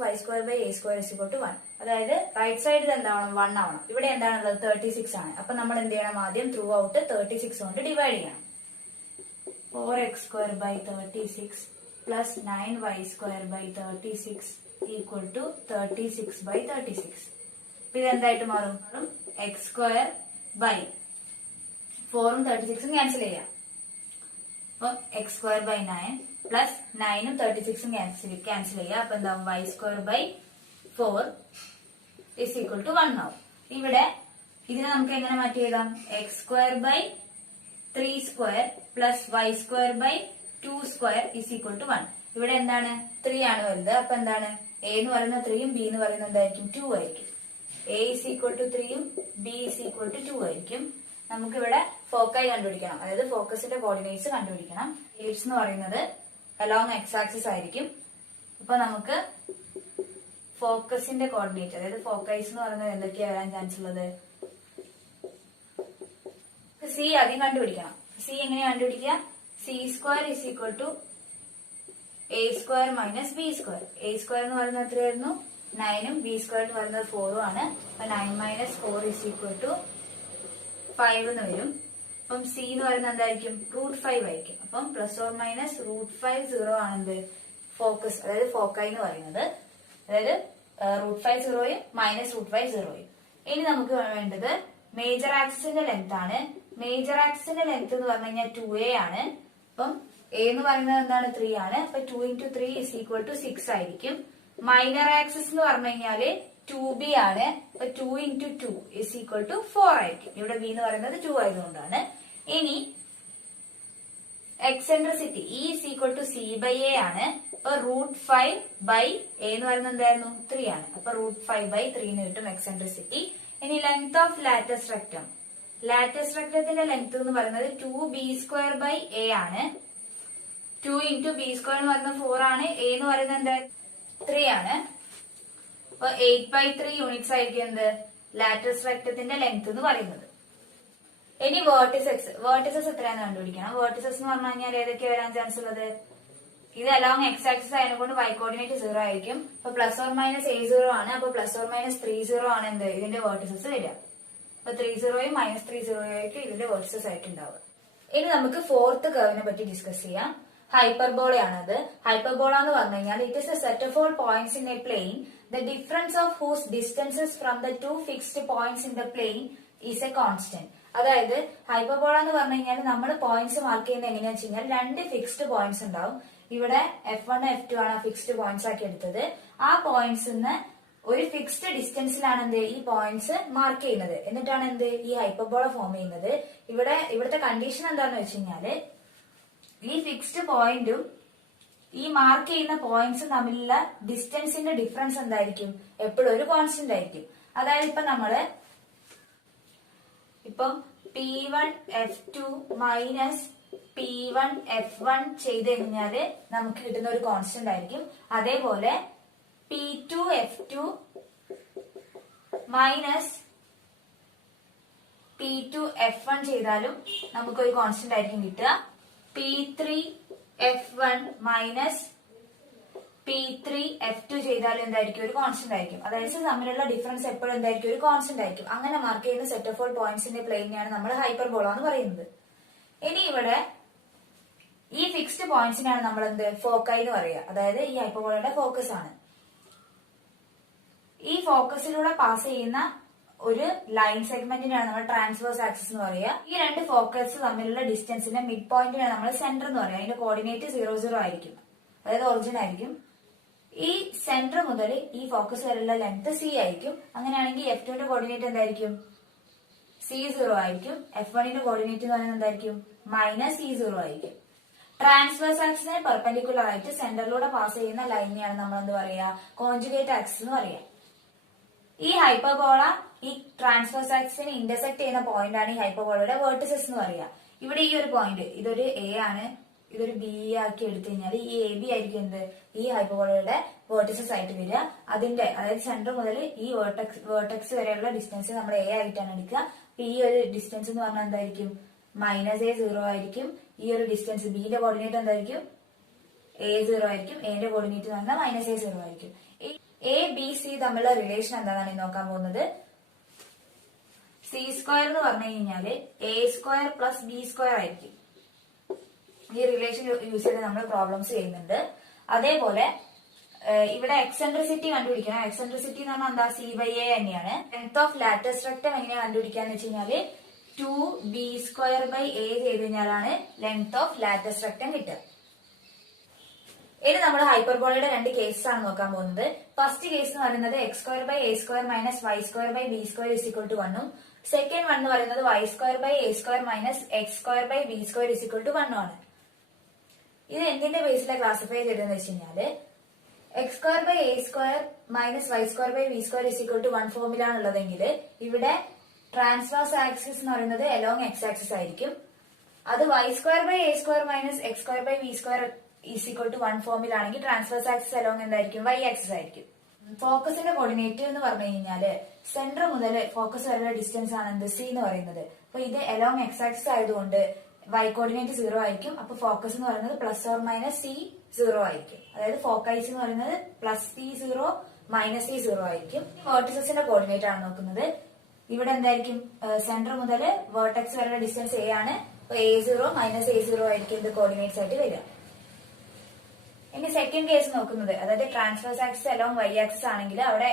y²/a² = 1. അതായത് റൈറ്റ് സൈഡിൽ എന്താവണം? 1 ആവണം. ഇവിടെ എന്താണുള്ളത്? 36 ആണ്. അപ്പൊ നമ്മൾ എന്ത് ചെയ്യണം? ആദ്യം ത്രൂ ഔട്ട് 36 കൊണ്ട് ഡിവൈഡ് ചെയ്യണം. 4x²/36 + 9y²/36 = 36/36. അപ്പൊ ഇതെന്തായിട്ട് മാറും? x²/4 ഉം 36ഉം ക്യാൻസൽ ചെയ്യാം. അപ്പൊ x²/9 + 9ഉം 36ഉം ക്യാൻസൽ ചെയ്യാം. അപ്പൊ എന്താവും? y²/4 = 1 ആവും. ഇവിടെ ഇതിനെ നമുക്ക് എങ്ങനെ മാറ്റി എഴുതാം? x²/3² + y²/2² = 1. ഇവിടെ എന്താണ്? 3 ആണ് വലുത്. അപ്പൊ എന്താണ്? a എന്ന് പറയുന്നത് 3ഉം b എന്ന് പറയുന്നത് എന്തായിരിക്കും? 2 ആയിരിക്കും. a = 3ഉം b = 2 ആയിരിക്കും. നമുക്കിവിടെ ഫോക്കൈ കണ്ടുപിടിക്കണം, അതായത് ഫോക്കസിന്റെ കോർഡിനേറ്റ്സ് കണ്ടുപിടിക്കണം. എലിപ്സ് എന്ന് പറയുന്നത് അലോങ് എക്സ് ആക്സിസ് ആയിരിക്കും. അപ്പൊ നമുക്ക് ഫോക്കസിന്റെ കോർഡിനേറ്റ്, അതായത് ഫോക്കൈസ് എന്ന് പറയുന്നത് എന്തൊക്കെയാ വരാൻ ചാൻസ് ഉള്ളത്? സി ആദ്യം കണ്ടുപിടിക്കണം. സി എങ്ങനെയാ കണ്ടുപിടിക്കുക? c² = a² - b². a² എന്ന് പറയുന്നത് എത്രയായിരുന്നു? 9ഉം b² എന്ന് പറയുന്നത് 4ഉം ആണ്. അപ്പൊ 9 - 4 = 5 എന്ന് വരും. അപ്പം സി എന്ന് പറയുന്നത് എന്തായിരിക്കും? √5 ആയിരിക്കും. അപ്പം പ്ലസ് ഓർ മൈനസ് √5 0 ആണെന്ത്? ഫോക്കസ്, അതായത് ഫോക്കൈ എന്ന് പറയുന്നത്. അതായത് √5 0ഉം -√5 0ഉം. ഇനി നമുക്ക് വേണ്ടത് മേജർ ആക്സിസിന്റെ ലെങ്ത് ആണ്. മേജർ ആക്സിസിന്റെ ലെങ്ത് എന്ന് പറഞ്ഞു കഴിഞ്ഞാൽ 2a ആണ്. അപ്പം a എന്ന് പറയുന്നത് എന്താണ് 3 ആണ്. അപ്പൊ 2 into 3 is equal to 6 ആയിരിക്കും. മൈനർ ആക്സിസ് എന്ന് പറഞ്ഞു കഴിഞ്ഞാല് 2b ആണ്. അപ്പൊ 2 into 2 is equal to 4 ആയിരിക്കും. ഇവിടെ b എന്ന് പറയുന്നത് 2 ആയതുകൊണ്ടാണ്. ഇനി eccentricity E is equal to c by a ആണ്. അപ്പൊ √5 by a എന്ന് പറയുന്നത് എന്തായിരുന്നു 3 ആണ്. അപ്പൊ √5 by 3 എന്ന് കിട്ടും എക്സെൻട്രിസിറ്റി. ഇനി length of latus rectum. Latus റെക്ടത്തിന്റെ ലെങ്ത് എന്ന് പറയുന്നത് 2b² by a ആണ്. 2 into b² എന്ന് പറയുന്നത് 4 ആണ്. a എന്ന് പറയുന്നത് എന്താ 3 ആണ്. അപ്പൊ 8/3 യൂണിറ്റ്സ് ആയിരിക്കും എന്ത് ലാറ്റസ് റെക്ടത്തിന്റെ ലെങ്ത് എന്ന് പറയുന്നത്. ഇനി വേർട്ടിസസ് എത്രയാണെന്ന് കണ്ടുപിടിക്കണം. വേർട്ടിസസ് എന്ന് പറഞ്ഞു കഴിഞ്ഞാൽ ഏതൊക്കെ വരാൻ ചാൻസ് ഉള്ളത്? ഇത് അലോങ് എക്സ് ആക്സിസ് ആയതുകൊണ്ട് y കോർഡിനേറ്റ് 0 ആയിരിക്കും. അപ്പൊ +or-a0 ആണ്. അപ്പൊ +or-30 ആണ് എന്ത് ഇതിന്റെ വേർട്ടിസസ് വരിക. അപ്പൊ 30യും -30യും ആയിരിക്കും ഇതിന്റെ വേർട്ടിസസ് ആയിട്ട് ഉണ്ടാവുക. ഇനി നമുക്ക് ഫോർത്ത് കർവിനെ പറ്റി ഡിസ്കസ് ചെയ്യാം. ഹൈപ്പർബോളയാണത്. ഹൈപ്പർബോള എന്ന് പറഞ്ഞു കഴിഞ്ഞാൽ it is a set of all points in a plane the difference of whose distances from the 2 fixed points in the plane is a constant. അതായത് ഹൈപ്പർബോള എന്ന് പറഞ്ഞു കഴിഞ്ഞാൽ നമ്മൾ പോയിന്റ്സ് മാർക്ക് ചെയ്യുന്നത് എങ്ങനെയാണെന്ന് വെച്ച് കഴിഞ്ഞാൽ 2 ഫിക്സ്ഡ് പോയിന്റ്സ് ഉണ്ടാവും. ഇവിടെ F1 F2 ആണ് ഫിക്സ്ഡ് പോയിന്റ്സ് ആക്കി എടുത്തത്. ആ പോയിന്റ്സിന് ഒരു ഫിക്സ്ഡ് ഡിസ്റ്റൻസിലാണ് എന്ത് ഈ പോയിന്റ്സ് മാർക്ക് ചെയ്യുന്നത്. എന്നിട്ടാണ് എന്ത് ഈ ഹൈപ്പർബോള ഫോം ചെയ്യുന്നത്. ഇവിടുത്തെ കണ്ടീഷൻ എന്താണെന്ന് വെച്ച് കഴിഞ്ഞാല് ഈ ഫിക്സ്ഡ് പോയിന്റും ഈ മാർക്ക് ചെയ്യുന്ന പോയിന്റ്സും തമ്മിലുള്ള ഡിസ്റ്റൻസിന്റെ ഡിഫറൻസ് എന്തായിരിക്കും? എപ്പോഴും ഒരു കോൺസ്റ്റന്റ് ആയിരിക്കും. അതായത് ഇപ്പം P1 F2 minus P1 F1 ചെയ്ത് കഴിഞ്ഞാല് നമുക്ക് കിട്ടുന്ന ഒരു കോൺസ്റ്റന്റ് ആയിരിക്കും. അതേപോലെ P2 F2 minus P2 F1 ചെയ്താലും നമുക്കൊരു കോൺസ്റ്റന്റ് ആയിരിക്കും കിട്ടുക. P3 F1 minus P3 F2 ചെയ്താലും എന്തായിരിക്കും ഒരു കോൺസ്റ്റന്റ് ആയിരിക്കും. അതായത് തമ്മിലുള്ള ഡിഫറൻസ് എപ്പോഴും എന്തായിരിക്കും ഒരു കോൺസ്റ്റന്റ് ആയിരിക്കും. അങ്ങനെ മാർക്ക് ചെയ്യുന്ന സെറ്റ് ഓഫ് ഓൾ പോയിന്റ്സിന്റെ പ്ലെയിനെയാണ് നമ്മൾ ഹൈപ്പർബോള എന്ന് പറയുന്നത്. ഇനി ഇവിടെ ഈ ഫിക്സ്ഡ് പോയിന്റ്സിനാണ് നമ്മൾ എന്ത് ഫോക്കൈ എന്ന് പറയുക. അതായത് ഈ ഹൈപ്പർബോളയുടെ ഫോക്കസ് ആണ്. ഈ ഫോക്കസിലൂടെ പാസ് ചെയ്യുന്ന ഒരു ലൈൻ സെഗ്മെന്റിനാണ് നമ്മൾ ട്രാൻസ്വേഴ്സ് ആക്സിസ് എന്ന് പറയുക. ഈ രണ്ട് ഫോക്കസ് തമ്മിലുള്ള ഡിസ്റ്റൻസിന്റെ മിഡ് പോയിന്റിനാണ് നമ്മൾ സെന്റർ എന്ന് പറയുക. അതിന്റെ കോർഡിനേറ്റ് 0 ആയിരിക്കും. അതായത് ഒറിജിൻ ആയിരിക്കും. ഈ സെന്റർ മുതൽ ഈ ഫോക്കസ് വരെയുള്ള ലെങ്ത് c ആയിരിക്കും. അങ്ങനെയാണെങ്കിൽ F2 ന്റെ കോർഡിനേറ്റ് എന്തായിരിക്കും? C0 ആയിരിക്കും. F1 ന്റെ കോർഡിനേറ്റ് എന്ന് പറയുന്നത് എന്തായിരിക്കും? -C0 ആയിരിക്കും. ട്രാൻസ്വേഴ്സ് ആക്സിസിനെ പെർപെൻഡിക്കുലർ ആയിട്ട് സെന്ററിലൂടെ പാസ് ചെയ്യുന്ന ലൈനെയാണ് നമ്മൾ എന്ത് പറയുക? കോൺജുഗേറ്റ് ആക്സിസ് എന്ന് പറയുക. ഈ ഹൈപ്പർബോള ഈ ട്രാൻസ്വേഴ്സ് ആക്സിസിനെ ഇന്റർസെക്ട് ചെയ്യുന്ന പോയിന്റ് ആണ് ഈ ഹൈപ്പർബോളയുടെ വേർട്ടിസസ് എന്ന് പറയുക. ഇവിടെ ഈ ഒരു പോയിന്റ് ഇതൊരു A ആണ്, ഇതൊരു B ആക്കി എടുത്തു കഴിഞ്ഞാൽ ഈ AB ആയിരിക്കും എന്ത് ഈ ഹൈപ്പർബോളയുടെ വേർട്ടിസസ് ആയിട്ട് വരിക. അതിന്റെ അതായത് സെന്റർ മുതൽ ഈ വേർട്ടെക്സ് വരെയുള്ള ഡിസ്റ്റൻസ് നമ്മൾ A ആയിട്ടാണ് എടുക്കുക. ഈ ഒരു ഡിസ്റ്റൻസ് എന്ന് പറഞ്ഞാൽ എന്തായിരിക്കും? -A0 ആയിരിക്കും. ഈ ഒരു ഡിസ്റ്റൻസ് B ന്റെ കോർഡിനേറ്റ് എന്തായിരിക്കും? A0 ആയിരിക്കും. A ന്റെ കോർഡിനേറ്റ് എന്ന് പറഞ്ഞാൽ -A0 ആയിരിക്കും. A B C തമ്മിലുള്ള റിലേഷൻ എന്താണെന്ന് നോക്കാൻ പോകുന്നത്. C² എന്ന് പറഞ്ഞു കഴിഞ്ഞാല് A² + B² ആയിരിക്കും. ഈ റിലേഷൻ യൂസ് ചെയ്ത് നമ്മൾ പ്രോബ്ലംസ് ചെയ്യുന്നുണ്ട്. അതേപോലെ ഇവിടെ എക്സെൻട്രിസിറ്റി കണ്ടുപിടിക്കണം. എക്സെൻട്രിസിറ്റി എന്ന് പറഞ്ഞാൽ എന്താ? C/A തന്നെയാണ്. ലെങ്ത് ഓഫ് ലാറ്റസ് റെക്ടം എങ്ങനെയാ കണ്ടുപിടിക്കാന്ന് വെച്ച് കഴിഞ്ഞാല് 2b² by a ചെയ്ത് കഴിഞ്ഞാലാണ് ലെങ്ത് ഓഫ് ലാറ്റസ് റെക്ടം കിട്ടുക. ഇനി നമ്മൾ ഹൈപ്പർബോളയുടെ രണ്ട് കേസസ് ആണ് നോക്കാൻ പോകുന്നത്. ഫസ്റ്റ് കേസ് എന്ന് പറയുന്നത് x² by a² minus y² by b² is equal to 1 ഉം സെക്കൻഡ് വൺ എന്ന് പറയുന്നത് y² by a² minus x² by b² is equal to 1 ആണ്. ഇത് എന്തിന്റെ ബേസിലാണ് ക്ലാസിഫൈ ചെയ്തതെന്ന് വെച്ച് കഴിഞ്ഞാല് x² by a² minus y² by b² is equal to 1 ഫോമിലാണുള്ളതെങ്കിൽ ഇവിടെ ട്രാൻസ്വേഴ്സ് ആക്സിസ് എന്ന് പറയുന്നത് അലോങ് എക്സ് ആക്സിസ് ആയിരിക്കും. അത് y² by a² minus x² by b² is equal to 1 ഫോമിലാണെങ്കിൽ ട്രാൻസ്വേഴ്സ് ആക്സിസ് അലോങ് എന്തായിരിക്കും? y ആക്സിസ് ആയിരിക്കും. ഫോക്കസിന്റെ കോർഡിനേറ്റ് എന്ന് പറഞ്ഞു കഴിഞ്ഞാല് സെന്റർ മുതൽ ഫോക്കസ് വരെയുള്ള ഡിസ്റ്റൻസ് ആണ് എന്ത് c എന്ന് പറയുന്നത്. അപ്പൊ ഇത് അലോങ് എക്സ് ആക്സിസ് ആയതുകൊണ്ട് y കോർഡിനേറ്റ് 0 ആയിരിക്കും. അപ്പൊ ഫോക്കസ് എന്ന് പറയുന്നത് +or-c0 ആയിരിക്കും. അതായത് ഫോക്കൈസ് എന്ന് പറയുന്നത് +c0 -c0 ആയിരിക്കും. വേർട്ടിസസിന്റെ കോർഡിനേറ്റ് ആണ് നോക്കുന്നത്. ഇവിടെ എന്തായിരിക്കും? സെന്റർ മുതൽ വേർട്ടെക്സ് വരെയുള്ള ഡിസ്റ്റൻസ് a ആണ്. അപ്പൊ a0 -a0 ആയിരിക്കും ഇത് കോർഡിനേറ്റ്സ് ആയിട്ട് വരിക. ഇനി സെക്കൻഡ് കേസ് നോക്കുന്നത്, അതായത് transverse axis along y axis ആണെങ്കിൽ അവിടെ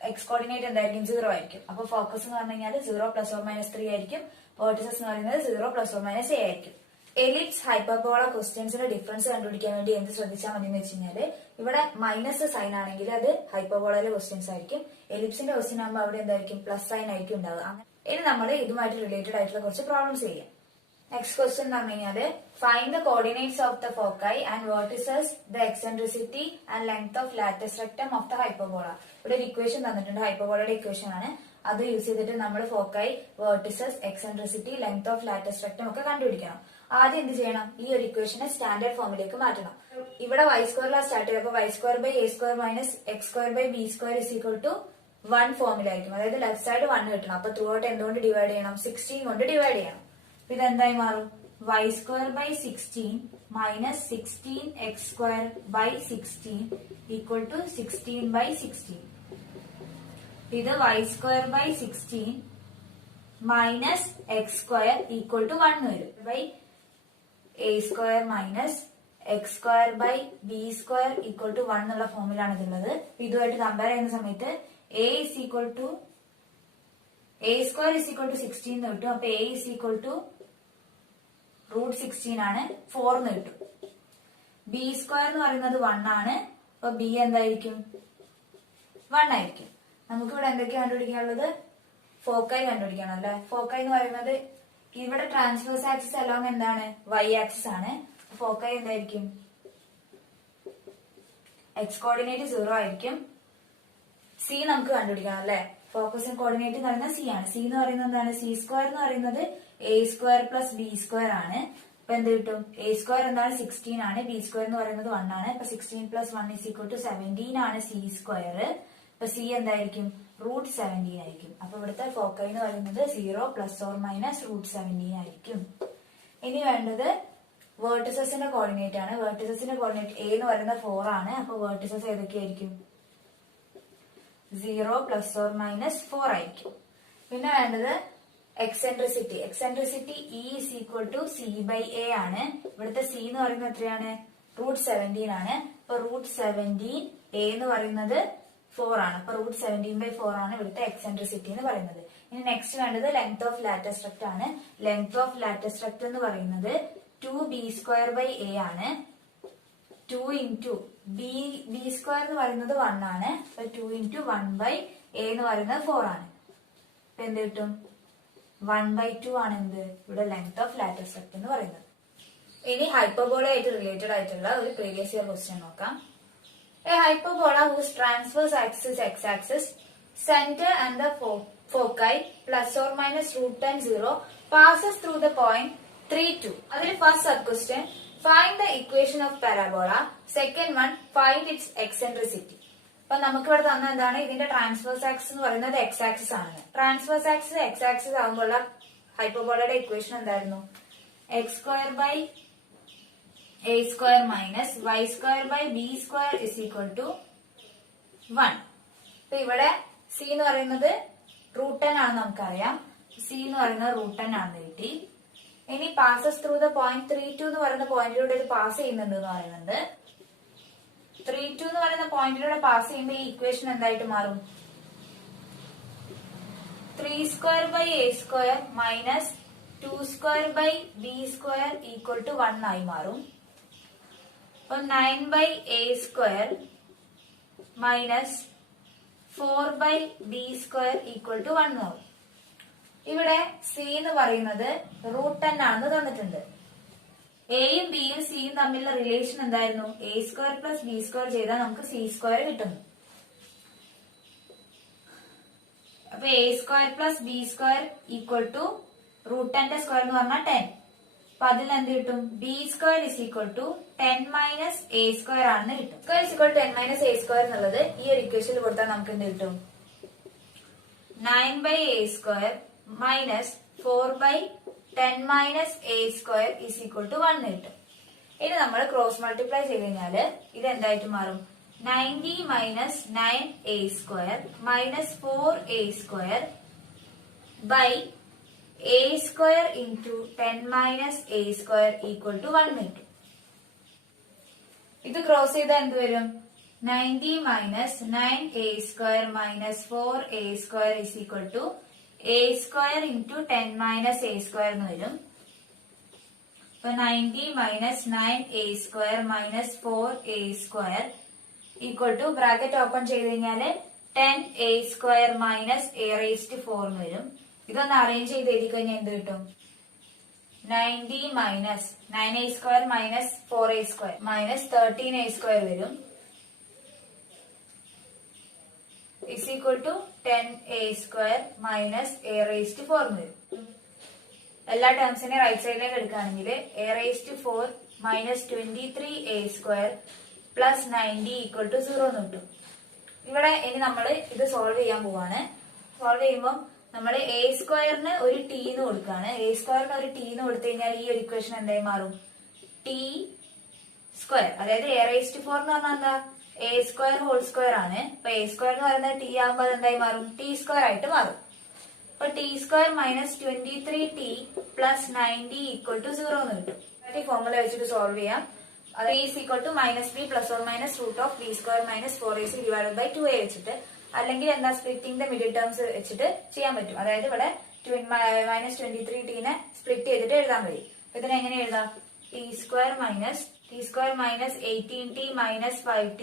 എക്സ് കോർഡിനേറ്റ് എന്തായിരിക്കും 0 ആയിരിക്കും. അപ്പൊ ഫോക്കസ് എന്ന് പറഞ്ഞു കഴിഞ്ഞാൽ 0 ± 3 ആയിരിക്കും. വേർട്ടിസസ് എന്ന് പറയുന്നത് 0 ± a ആയിരിക്കും. എലിപ്സ് ഹൈപ്പർബോള ക്വസ്റ്റ്യൻസിന്റെ ഡിഫറൻസ് കണ്ടുപിടിക്കാൻ വേണ്ടി എന്ത് ശ്രദ്ധിച്ചാൽ മതി എന്ന് വെച്ച് കഴിഞ്ഞാല് ഇവിടെ മൈനസ് സൈൻ ആണെങ്കിൽ അത് ഹൈപ്പർബോളയിലെ ക്വസ്റ്റ്യൻസ് ആയിരിക്കും. എലിപ്സിന്റെ ക്വസ്റ്റ്യൻ ആകുമ്പോൾ അവിടെ എന്തായിരിക്കും പ്ലസ് സൈൻ ആയിരിക്കും ഉണ്ടാവുക. ഇനി നമ്മൾ ഇതുമായിട്ട് റിലേറ്റഡ് ആയിട്ടുള്ള കുറച്ച് പ്രോബ്ലംസ് ചെയ്യാം. നെക്സ്റ്റ് ക്വസ്റ്റ്യൻ എന്ന് പറഞ്ഞു കഴിഞ്ഞാല് find the coordinates of the foci and vertices the eccentricity and length of latus rectum of the hyperbola. ഇവിടെ ഒരു ഇക്വേഷൻ തന്നിട്ടുണ്ട്, ഹൈപ്പർബോളയുടെ ഇക്വേഷൻ ആണ്. അത് യൂസ് ചെയ്തിട്ട് നമ്മൾ foci, vertices, eccentricity, length of latus rectum ഒക്കെ കണ്ടുപിടിക്കണം. ആദ്യം എന്ത് ചെയ്യണം? ഈ ഒരു ഇക്വേഷനെ സ്റ്റാൻഡേർഡ് ഫോമിലേക്ക് മാറ്റണം. ഇവിടെ y സ്ക്വയറിലാണ് സ്റ്റാർട്ട് ചെയ്യുക. അപ്പൊ y2/a² - x² (b² = 1 ഫോമിലായിരിക്കും. അതായത് ലെഫ്റ്റ് സൈഡ് 1 കിട്ടണം. അപ്പൊ ത്രൂ ഔട്ട് എന്തുകൊണ്ട് ഡിവൈഡ് ചെയ്യണം? 16 കൊണ്ട് ഡിവൈഡ് ചെയ്യണം. ഇത് എന്തായി മാറും? y2/16 - 16x²/16 = 16/16. ഇത് y2/16 - x² = 1 വരും. a² - x²/b² = 1 എന്നുള്ള ഫോമിലാണ് ഇതുള്ളത്. ഇതുമായിട്ട് കമ്പയർ ചെയ്യുന്ന സമയത്ത് a² = 16 എന്ന് കിട്ടും. അപ്പൊ a √16 ആണ്, 4 എന്ന് കിട്ടും. b² എന്ന് പറയുന്നത് 1 ആണ്. അപ്പൊ b എന്തായിരിക്കും? 1 ആയിരിക്കും. നമുക്കിവിടെ എന്തൊക്കെയാണ് കണ്ടുപിടിക്കാനുള്ളത്? ഫോക്കൈ കണ്ടുപിടിക്കണം അല്ലെ. ഫോക്കൈ എന്ന് പറയുന്നത് ഇവിടെ ട്രാൻസ്വേഴ്സ് ആക്സിസ് അലോങ് എന്താണ്? y ആക്സിസ് ആണ്. ഫോക്കൈ എന്തായിരിക്കും? എക്സ് കോർഡിനേറ്റ് 0 ആയിരിക്കും. സി നമുക്ക് കണ്ടുപിടിക്കണം അല്ലെ. ഫോക്കസിന് കോർഡിനേറ്റ് എന്ന് പറയുന്നത് സി ആണ്. സി എന്ന് പറയുന്നത് എന്താണ്? c² എന്ന് പറയുന്നത് a² + b² ആണ്. അപ്പൊ എന്ത് കിട്ടും? a² എന്താണ്? 16 ആണ്. b² എന്ന് പറയുന്നത് 1 ആണ്. അപ്പൊ 16 + 1 = 17 ആണ് c². അപ്പൊ സി എന്തായിരിക്കും? √17 ആയിരിക്കും. അപ്പൊ ഇവിടുത്തെ ഫോക്കൈ എന്ന് പറയുന്നത് 0 ± √17 ആയിരിക്കും. ഇനി വേണ്ടത് വേർട്ടിസസിന്റെ കോർഡിനേറ്റ് ആണ്. വേർട്ടിസസിന്റെ കോർഡിനേറ്റ് a എന്ന് പറയുന്നത് 4 ആണ്. അപ്പൊ വേർട്ടിസസ് ഏതൊക്കെയായിരിക്കും? 0 ± 4 ആയിരിക്കും. പിന്നെ വേണ്ടത് എക്സെൻട്രിസിറ്റി. എക്സെൻട്രിസിറ്റി E = c/a ആണ്. ഇവിടുത്തെ c എന്ന് പറയുന്നത് എത്രയാണ്? √17 ആണ്. അപ്പൊ √17 a എന്ന് പറയുന്നത് 4 ആണ്. അപ്പൊ √17/4 ആണ് ഇവിടുത്തെ എക്സെൻട്രിസിറ്റി എന്ന് പറയുന്നത്. ഇനി നെക്സ്റ്റ് വേണ്ടത് ലെങ്ത് ഓഫ് ലാറ്റസ് റെക്ടം ആണ്. ലെങ്ത് ഓഫ് ലാറ്റസ് റെക്ടം എന്ന് പറയുന്നത് 2b²/a ആണ്. 2 × b² എന്ന് പറയുന്നത് 1 ആണ്. അപ്പൊ 2 × 1/a എന്ന് പറയുന്നത് 4 ആണ്. അപ്പൊ എന്ത് കിട്ടും? 1/2 ആണ് എന്ത്? ഇവിടെ ലെങ്ത് ഓഫ് ലാറ്റസ് റെക്ടം എന്ന് പറയുന്നത്. ഇനി ഹൈപ്പർബോള ആയിട്ട് റിലേറ്റഡ് ആയിട്ടുള്ള ഒരു പ്രീവിയസ് ഇയർ ക്വസ്റ്റ്യൻ നോക്കാം. A hyperbola whose transverse axis is x-axis, center and the foci ±√10 0 passes through the point 3, 2. അതിൽ first sub question find the equation of parabola. Second one find it's eccentricity. അപ്പൊ നമുക്ക് ഇവിടെ തന്ന എന്താണ്? ഇതിന്റെ transverse axis എന്ന് പറയുന്നത് എക്സ് ആക്സിസ് ആണ്. ട്രാൻസ്വേഴ്സ് ആക്സിസ് എക്സ് ആക്സിസ് ആകുമ്പോൾ ഹൈപ്പർബോളയുടെ ഇക്വേഷൻ എന്തായിരുന്നു? x² a² - y²/b² = 1. അപ്പൊ ഇവിടെ c എന്ന് പറയുന്നത് √10 ആണെന്ന് നമുക്കറിയാം. c എന്ന് പറയുന്നത് √10 ആണെന്ന് കിട്ടി. ഇനി പാസസ് ത്രൂ ദ പോയിന്റ് 3, 2 എന്ന് പറയുന്ന പോയിന്റിലൂടെ ഇത് പാസ് ചെയ്യുന്നുണ്ട് എന്ന് പറയുന്നത്. 3, 2 എന്ന് പറയുന്ന പോയിന്റിലൂടെ പാസ് ചെയ്യുമ്പോൾ ഈ ഇക്വേഷൻ എന്തായിട്ട് മാറും? 3² a² - 2²/b² = 1 ആയി മാറും. അപ്പൊ 9/a² - 4/b² = 1 ആവും. ഇവിടെ c എന്ന് പറയുന്നത് √10 ആണെന്ന് തന്നിട്ടുണ്ട്. എയും ബിയും സിയും തമ്മിലുള്ള റിലേഷൻ എന്തായിരുന്നു? a² + b² ചെയ്താൽ നമുക്ക് c² കിട്ടുന്നു. അപ്പൊ a² + b² = √10 സ്ക്വയർ എന്ന് പറഞ്ഞാൽ 10. അപ്പൊ അതിൽ എന്ത് കിട്ടും? b² = 10 - a² ആണെന്ന് കിട്ടും. b² = 10 - a² എന്നുള്ളത് ഈ ഒരു ഇക്വേഷനിൽ കൊടുത്താൽ നമുക്ക് എന്ത് കിട്ടും? 9/a² - 4/10 - a² = 1 കിട്ടും. ഇനി നമ്മൾ ക്രോസ് മൾട്ടിപ്ലൈ ചെയ്ത് കഴിഞ്ഞാല് ഇത് എന്തായിട്ട് മാറും? 90 - 9a² - 4a² a² × 10 - a² = 1 കിട്ടും. ഇത് ക്രോസ് ചെയ്താൽ എന്ത് വരും? 90 minus 9a square minus 4a square is equal to a square into 10 minus a square എന്ന് വരും. അപ്പൊ 90 minus 9a square minus 4a square equal to bracket open ചെയ്ത് കഴിഞ്ഞാല് 10a square minus a raised 4 എന്ന് വരും. ഇതൊന്ന് അറേഞ്ച് ചെയ്ത് എഴുതി കഴിഞ്ഞാൽ എന്ത് കിട്ടും? 90 minus 9a square minus 4a square minus 13a square വരും is equal to 10a square minus a raised 4 എന്ന് വരും. എല്ലാ ടേംസിനെ റൈറ്റ് സൈഡിലേക്ക് എടുക്കുകയാണെങ്കിൽ a raised 4 minus 23a square plus 90 equal to 0 എന്ന് കിട്ടും. ഇവിടെ ഇനി നമ്മൾ ഇത് സോൾവ് ചെയ്യാൻ പോവാണ്. സോൾവ് ചെയ്യുമ്പോൾ നമ്മൾ a സ്ക്വയറിന് ഒരു t എന്ന് കൊടുക്കുകയാണ്. a സ്ക്വയറിന് ഒരു t എന്ന് കൊടുത്തു കഴിഞ്ഞാൽ ഈ ഒരു ഇക്വേഷൻ എന്തായി മാറും? t സ്ക്വയർ, അതായത് a റേസ്റ്റ് 4 എന്ന് പറഞ്ഞാൽ എന്താ? a സ്ക്വയർ ഹോൾ സ്ക്വയർ ആണ്. അപ്പൊ a സ്ക്വയർ എന്ന് പറയുന്നത് t ആകുമ്പോൾ അത് എന്തായി മാറും? t സ്ക്വയർ ആയിട്ട് മാറും. അപ്പൊ t square minus 23t plus 90 equal to 0 എന്ന് കിട്ടും. ഈ ഫോർമുല വെച്ചിട്ട് സോൾവ് ചെയ്യാം. അത് a is equal to minus b plus or minus root of b square minus 4ac divided by 2a വെച്ചിട്ട്, അല്ലെങ്കിൽ എന്താ സ്പ്ലിറ്റിംഗ് ദ മിഡിൽ ടേംസ് വെച്ചിട്ട് ചെയ്യാൻ പറ്റും. അതായത് ഇവിടെ മൈനസ് 23t സ്പ്ലിറ്റ് ചെയ്തിട്ട് എഴുതാൻ കഴിയും. ഇതിനെ എങ്ങനെ എഴുതാം? t square minus 18t minus 5t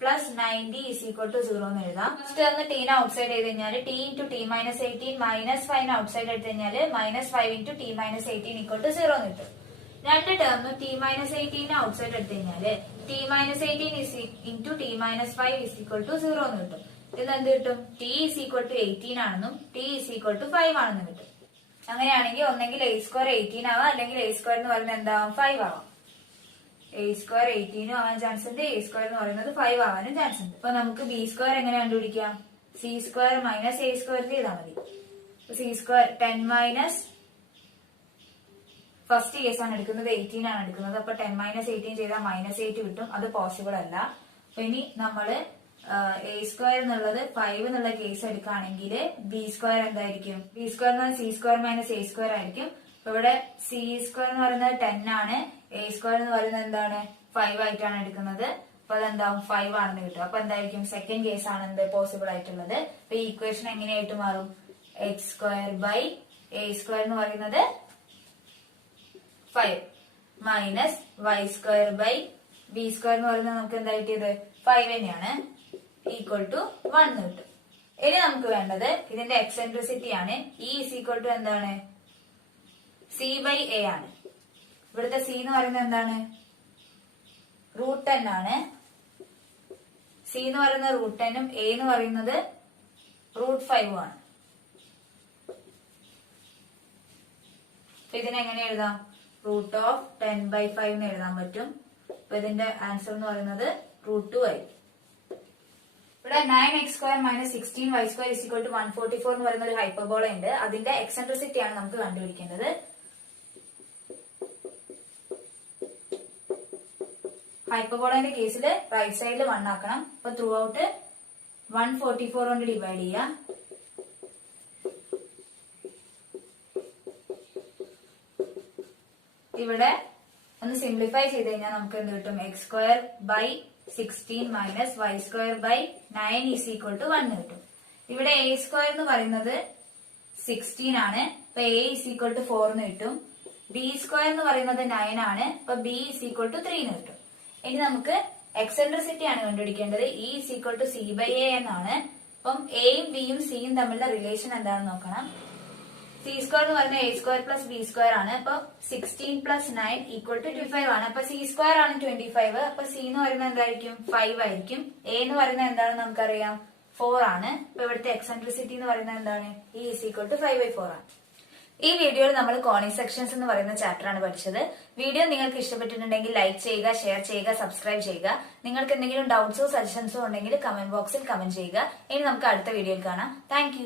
plus 90 is equal to 0 എന്ന് എഴുതാം. ഫസ്റ്റ് ഒന്ന് t ഔട്ട് സൈഡ് ചെയ്ത് കഴിഞ്ഞാൽ t into t minus 18 minus 5 out side എടുത്ത് കഴിഞ്ഞാൽ minus 5 into t minus 18 equal to 0 എന്ന് കിട്ടും. രണ്ട് term t minus 18 outside എടുത്ത് കഴിഞ്ഞാല് t minus 18 into t minus 5 is equal to 0 എന്ന് കിട്ടും. ഇതിൽ എന്ത് കിട്ടും? t ഇസ് ഈക്വൽ ടു 18 ആണെന്നും t ഇസ് ഈക്വൽ ടു 5 ആണെന്നും കിട്ടും. അങ്ങനെയാണെങ്കിൽ ഒന്നെങ്കിൽ a സ്ക്വയർ 18 ആവാം, അല്ലെങ്കിൽ a സ്ക്വയർ എന്ന് പറയുന്നത് എന്താവും? 5 ആവാം. a സ്ക്വയർ 18 ആവാൻ ചാൻസ് ഉണ്ട്, a സ്ക്വയർ എന്ന് പറയുന്നത് 5 ആവാനും ചാൻസ് ഉണ്ട്. അപ്പൊ നമുക്ക് b സ്ക്വയർ എങ്ങനെ കണ്ടുപിടിക്കാം? c square minus a square ചെയ്താൽ മതി. c square 10 minus first case ആണ് എടുക്കുന്നത്, 18 ആണ് എടുക്കുന്നത്. അപ്പൊ 10 മൈനസ് 18 ചെയ്താൽ മൈനസ് 8 കിട്ടും. അത് പോസിബിൾ അല്ല. അപ്പൊ ഇനി നമ്മള് a സ്ക്വയർ എന്നുള്ളത് 5 എന്നുള്ള കേസ് എടുക്കുകയാണെങ്കിൽ b സ്ക്വയർ എന്തായിരിക്കും? b സ്ക്വയർ എന്ന് പറഞ്ഞാൽ c square minus a square ആയിരിക്കും. അപ്പൊ ഇവിടെ c സ്ക്വയർ എന്ന് പറയുന്നത് 10 ആണ്, a സ്ക്വയർ എന്ന് പറയുന്നത് എന്താണ്? 5 ആയിട്ടാണ് എടുക്കുന്നത്. അപ്പൊ അതെന്താവും? 5 ആണെന്ന് കിട്ടും. അപ്പൊ എന്തായിരിക്കും? സെക്കൻഡ് കേസ് ആണ് എന്ത് പോസിബിൾ ആയിട്ടുള്ളത്. അപ്പൊ ഈ ഇക്വേഷൻ എങ്ങനെയായിട്ട് മാറും? x square by a square എന്ന് പറയുന്നത് 5 minus y square by b square എന്ന് പറയുന്നത് നമുക്ക് എന്താ കിട്ടിയത്? 5 തന്നെയാണ്, ഈക്വൽ ടു 1 എന്ന് കിട്ടും. ഇനി നമുക്ക് വേണ്ടത് ഇതിന്റെ എക്സെൻട്രിസിറ്റി ആണ്. e ഇസ് ഈക്വൽ ടു എന്താണ്? c ബൈ a ആണ്. ഇവിടുത്തെ c എന്ന് പറയുന്നത് എന്താണ്? റൂട്ട് 10 ആണ്. c എന്ന് പറയുന്നത് റൂട്ട് 10ഉം a എന്ന് പറയുന്നത് റൂട്ട് 5 ആണ്. ഇതിനെങ്ങനെ എഴുതാം? റൂട്ട് ഓഫ് 10 ബൈ 5 എന്ന് എഴുതാൻ പറ്റും. അപ്പൊ ഇതിന്റെ ആൻസർ എന്ന് പറയുന്നത് റൂട്ട് 2 ആയിരിക്കും. ഇവിടെ 9x square minus 16y square is equal to 144 എന്ന് പറയുന്ന ഒരു ഹൈപ്പർബോള ഉണ്ട്. അതിന്റെ എക്സെൻട്രിസിറ്റി ആണ് നമുക്ക് കണ്ടുപിടിക്കേണ്ടത്. ഹൈപ്പർബോളന്റെ കേസിൽ റൈറ്റ് സൈഡിൽ 1 ആക്കണം. അപ്പൊ ത്രൂ ഔട്ട് 144 കൊണ്ട് ഡിവൈഡ് ചെയ്യാം. ഇവിടെ ഒന്ന് സിംപ്ലിഫൈ ചെയ്ത് കഴിഞ്ഞാൽ നമുക്ക് എന്ത് കിട്ടും? X square by 16 minus y square by 9 is equal to 1 കിട്ടും. ഇവിടെ a സ്ക്വയർ എന്ന് പറയുന്നത് 16 ആണ്. അപ്പൊ a ഈസ് ഈക്വൽ ടു 4 എന്ന് കിട്ടും. b സ്ക്വയർ എന്ന് പറയുന്നത് 9 ആണ്. അപ്പൊ b ഈസ് ഈക്വൽ ടു 3 എന്ന് കിട്ടും. ഇനി നമുക്ക് എക്സെൻട്രിസിറ്റി ആണ് കണ്ടുപിടിക്കേണ്ടത്. e is equal to c by a എന്നാണ്. അപ്പം എയും ബിയും സിയും തമ്മിലുള്ള റിലേഷൻ എന്താണെന്ന് നോക്കണം. c സ്ക്വയർ എന്ന് പറയുന്നത് a square plus b square ആണ്. അപ്പൊ 16 പ്ലസ് 9 ഈക്വൽ ടു 25 ആണ്. അപ്പൊ c സ്ക്വയർ ആണ് 25. അപ്പൊ c എന്ന് പറയുന്നത് എന്തായിരിക്കും? 5 ആയിരിക്കും. a എന്ന് പറയുന്നത് എന്താണെന്ന് നമുക്കറിയാം? 4 ആണ്. അപ്പൊ ഇവിടുത്തെ എക്സെൻട്രിസിറ്റി എന്ന് പറയുന്നത് എന്താണ്? e ഈസ് ഈക്വൽ ടു 5/4 ആണ്. ഈ വീഡിയോയിൽ നമ്മൾ കോണിക് സെക്ഷൻസ് എന്ന് പറയുന്ന ചാപ്റ്റർ ആണ് പഠിച്ചത്. വീഡിയോ നിങ്ങൾക്ക് ഇഷ്ടപ്പെട്ടിട്ടുണ്ടെങ്കിൽ ലൈക്ക് ചെയ്യുക, ഷെയർ ചെയ്യുക, സബ്സ്ക്രൈബ് ചെയ്യുക. നിങ്ങൾക്ക് എന്തെങ്കിലും ഡൗട്ട്സോ സജഷൻസോ ഉണ്ടെങ്കിൽ കമന്റ് ബോക്സിൽ കമന്റ് ചെയ്യുക. ഇനി നമുക്ക് അടുത്ത വീഡിയോയിൽ കാണാം. താങ്ക്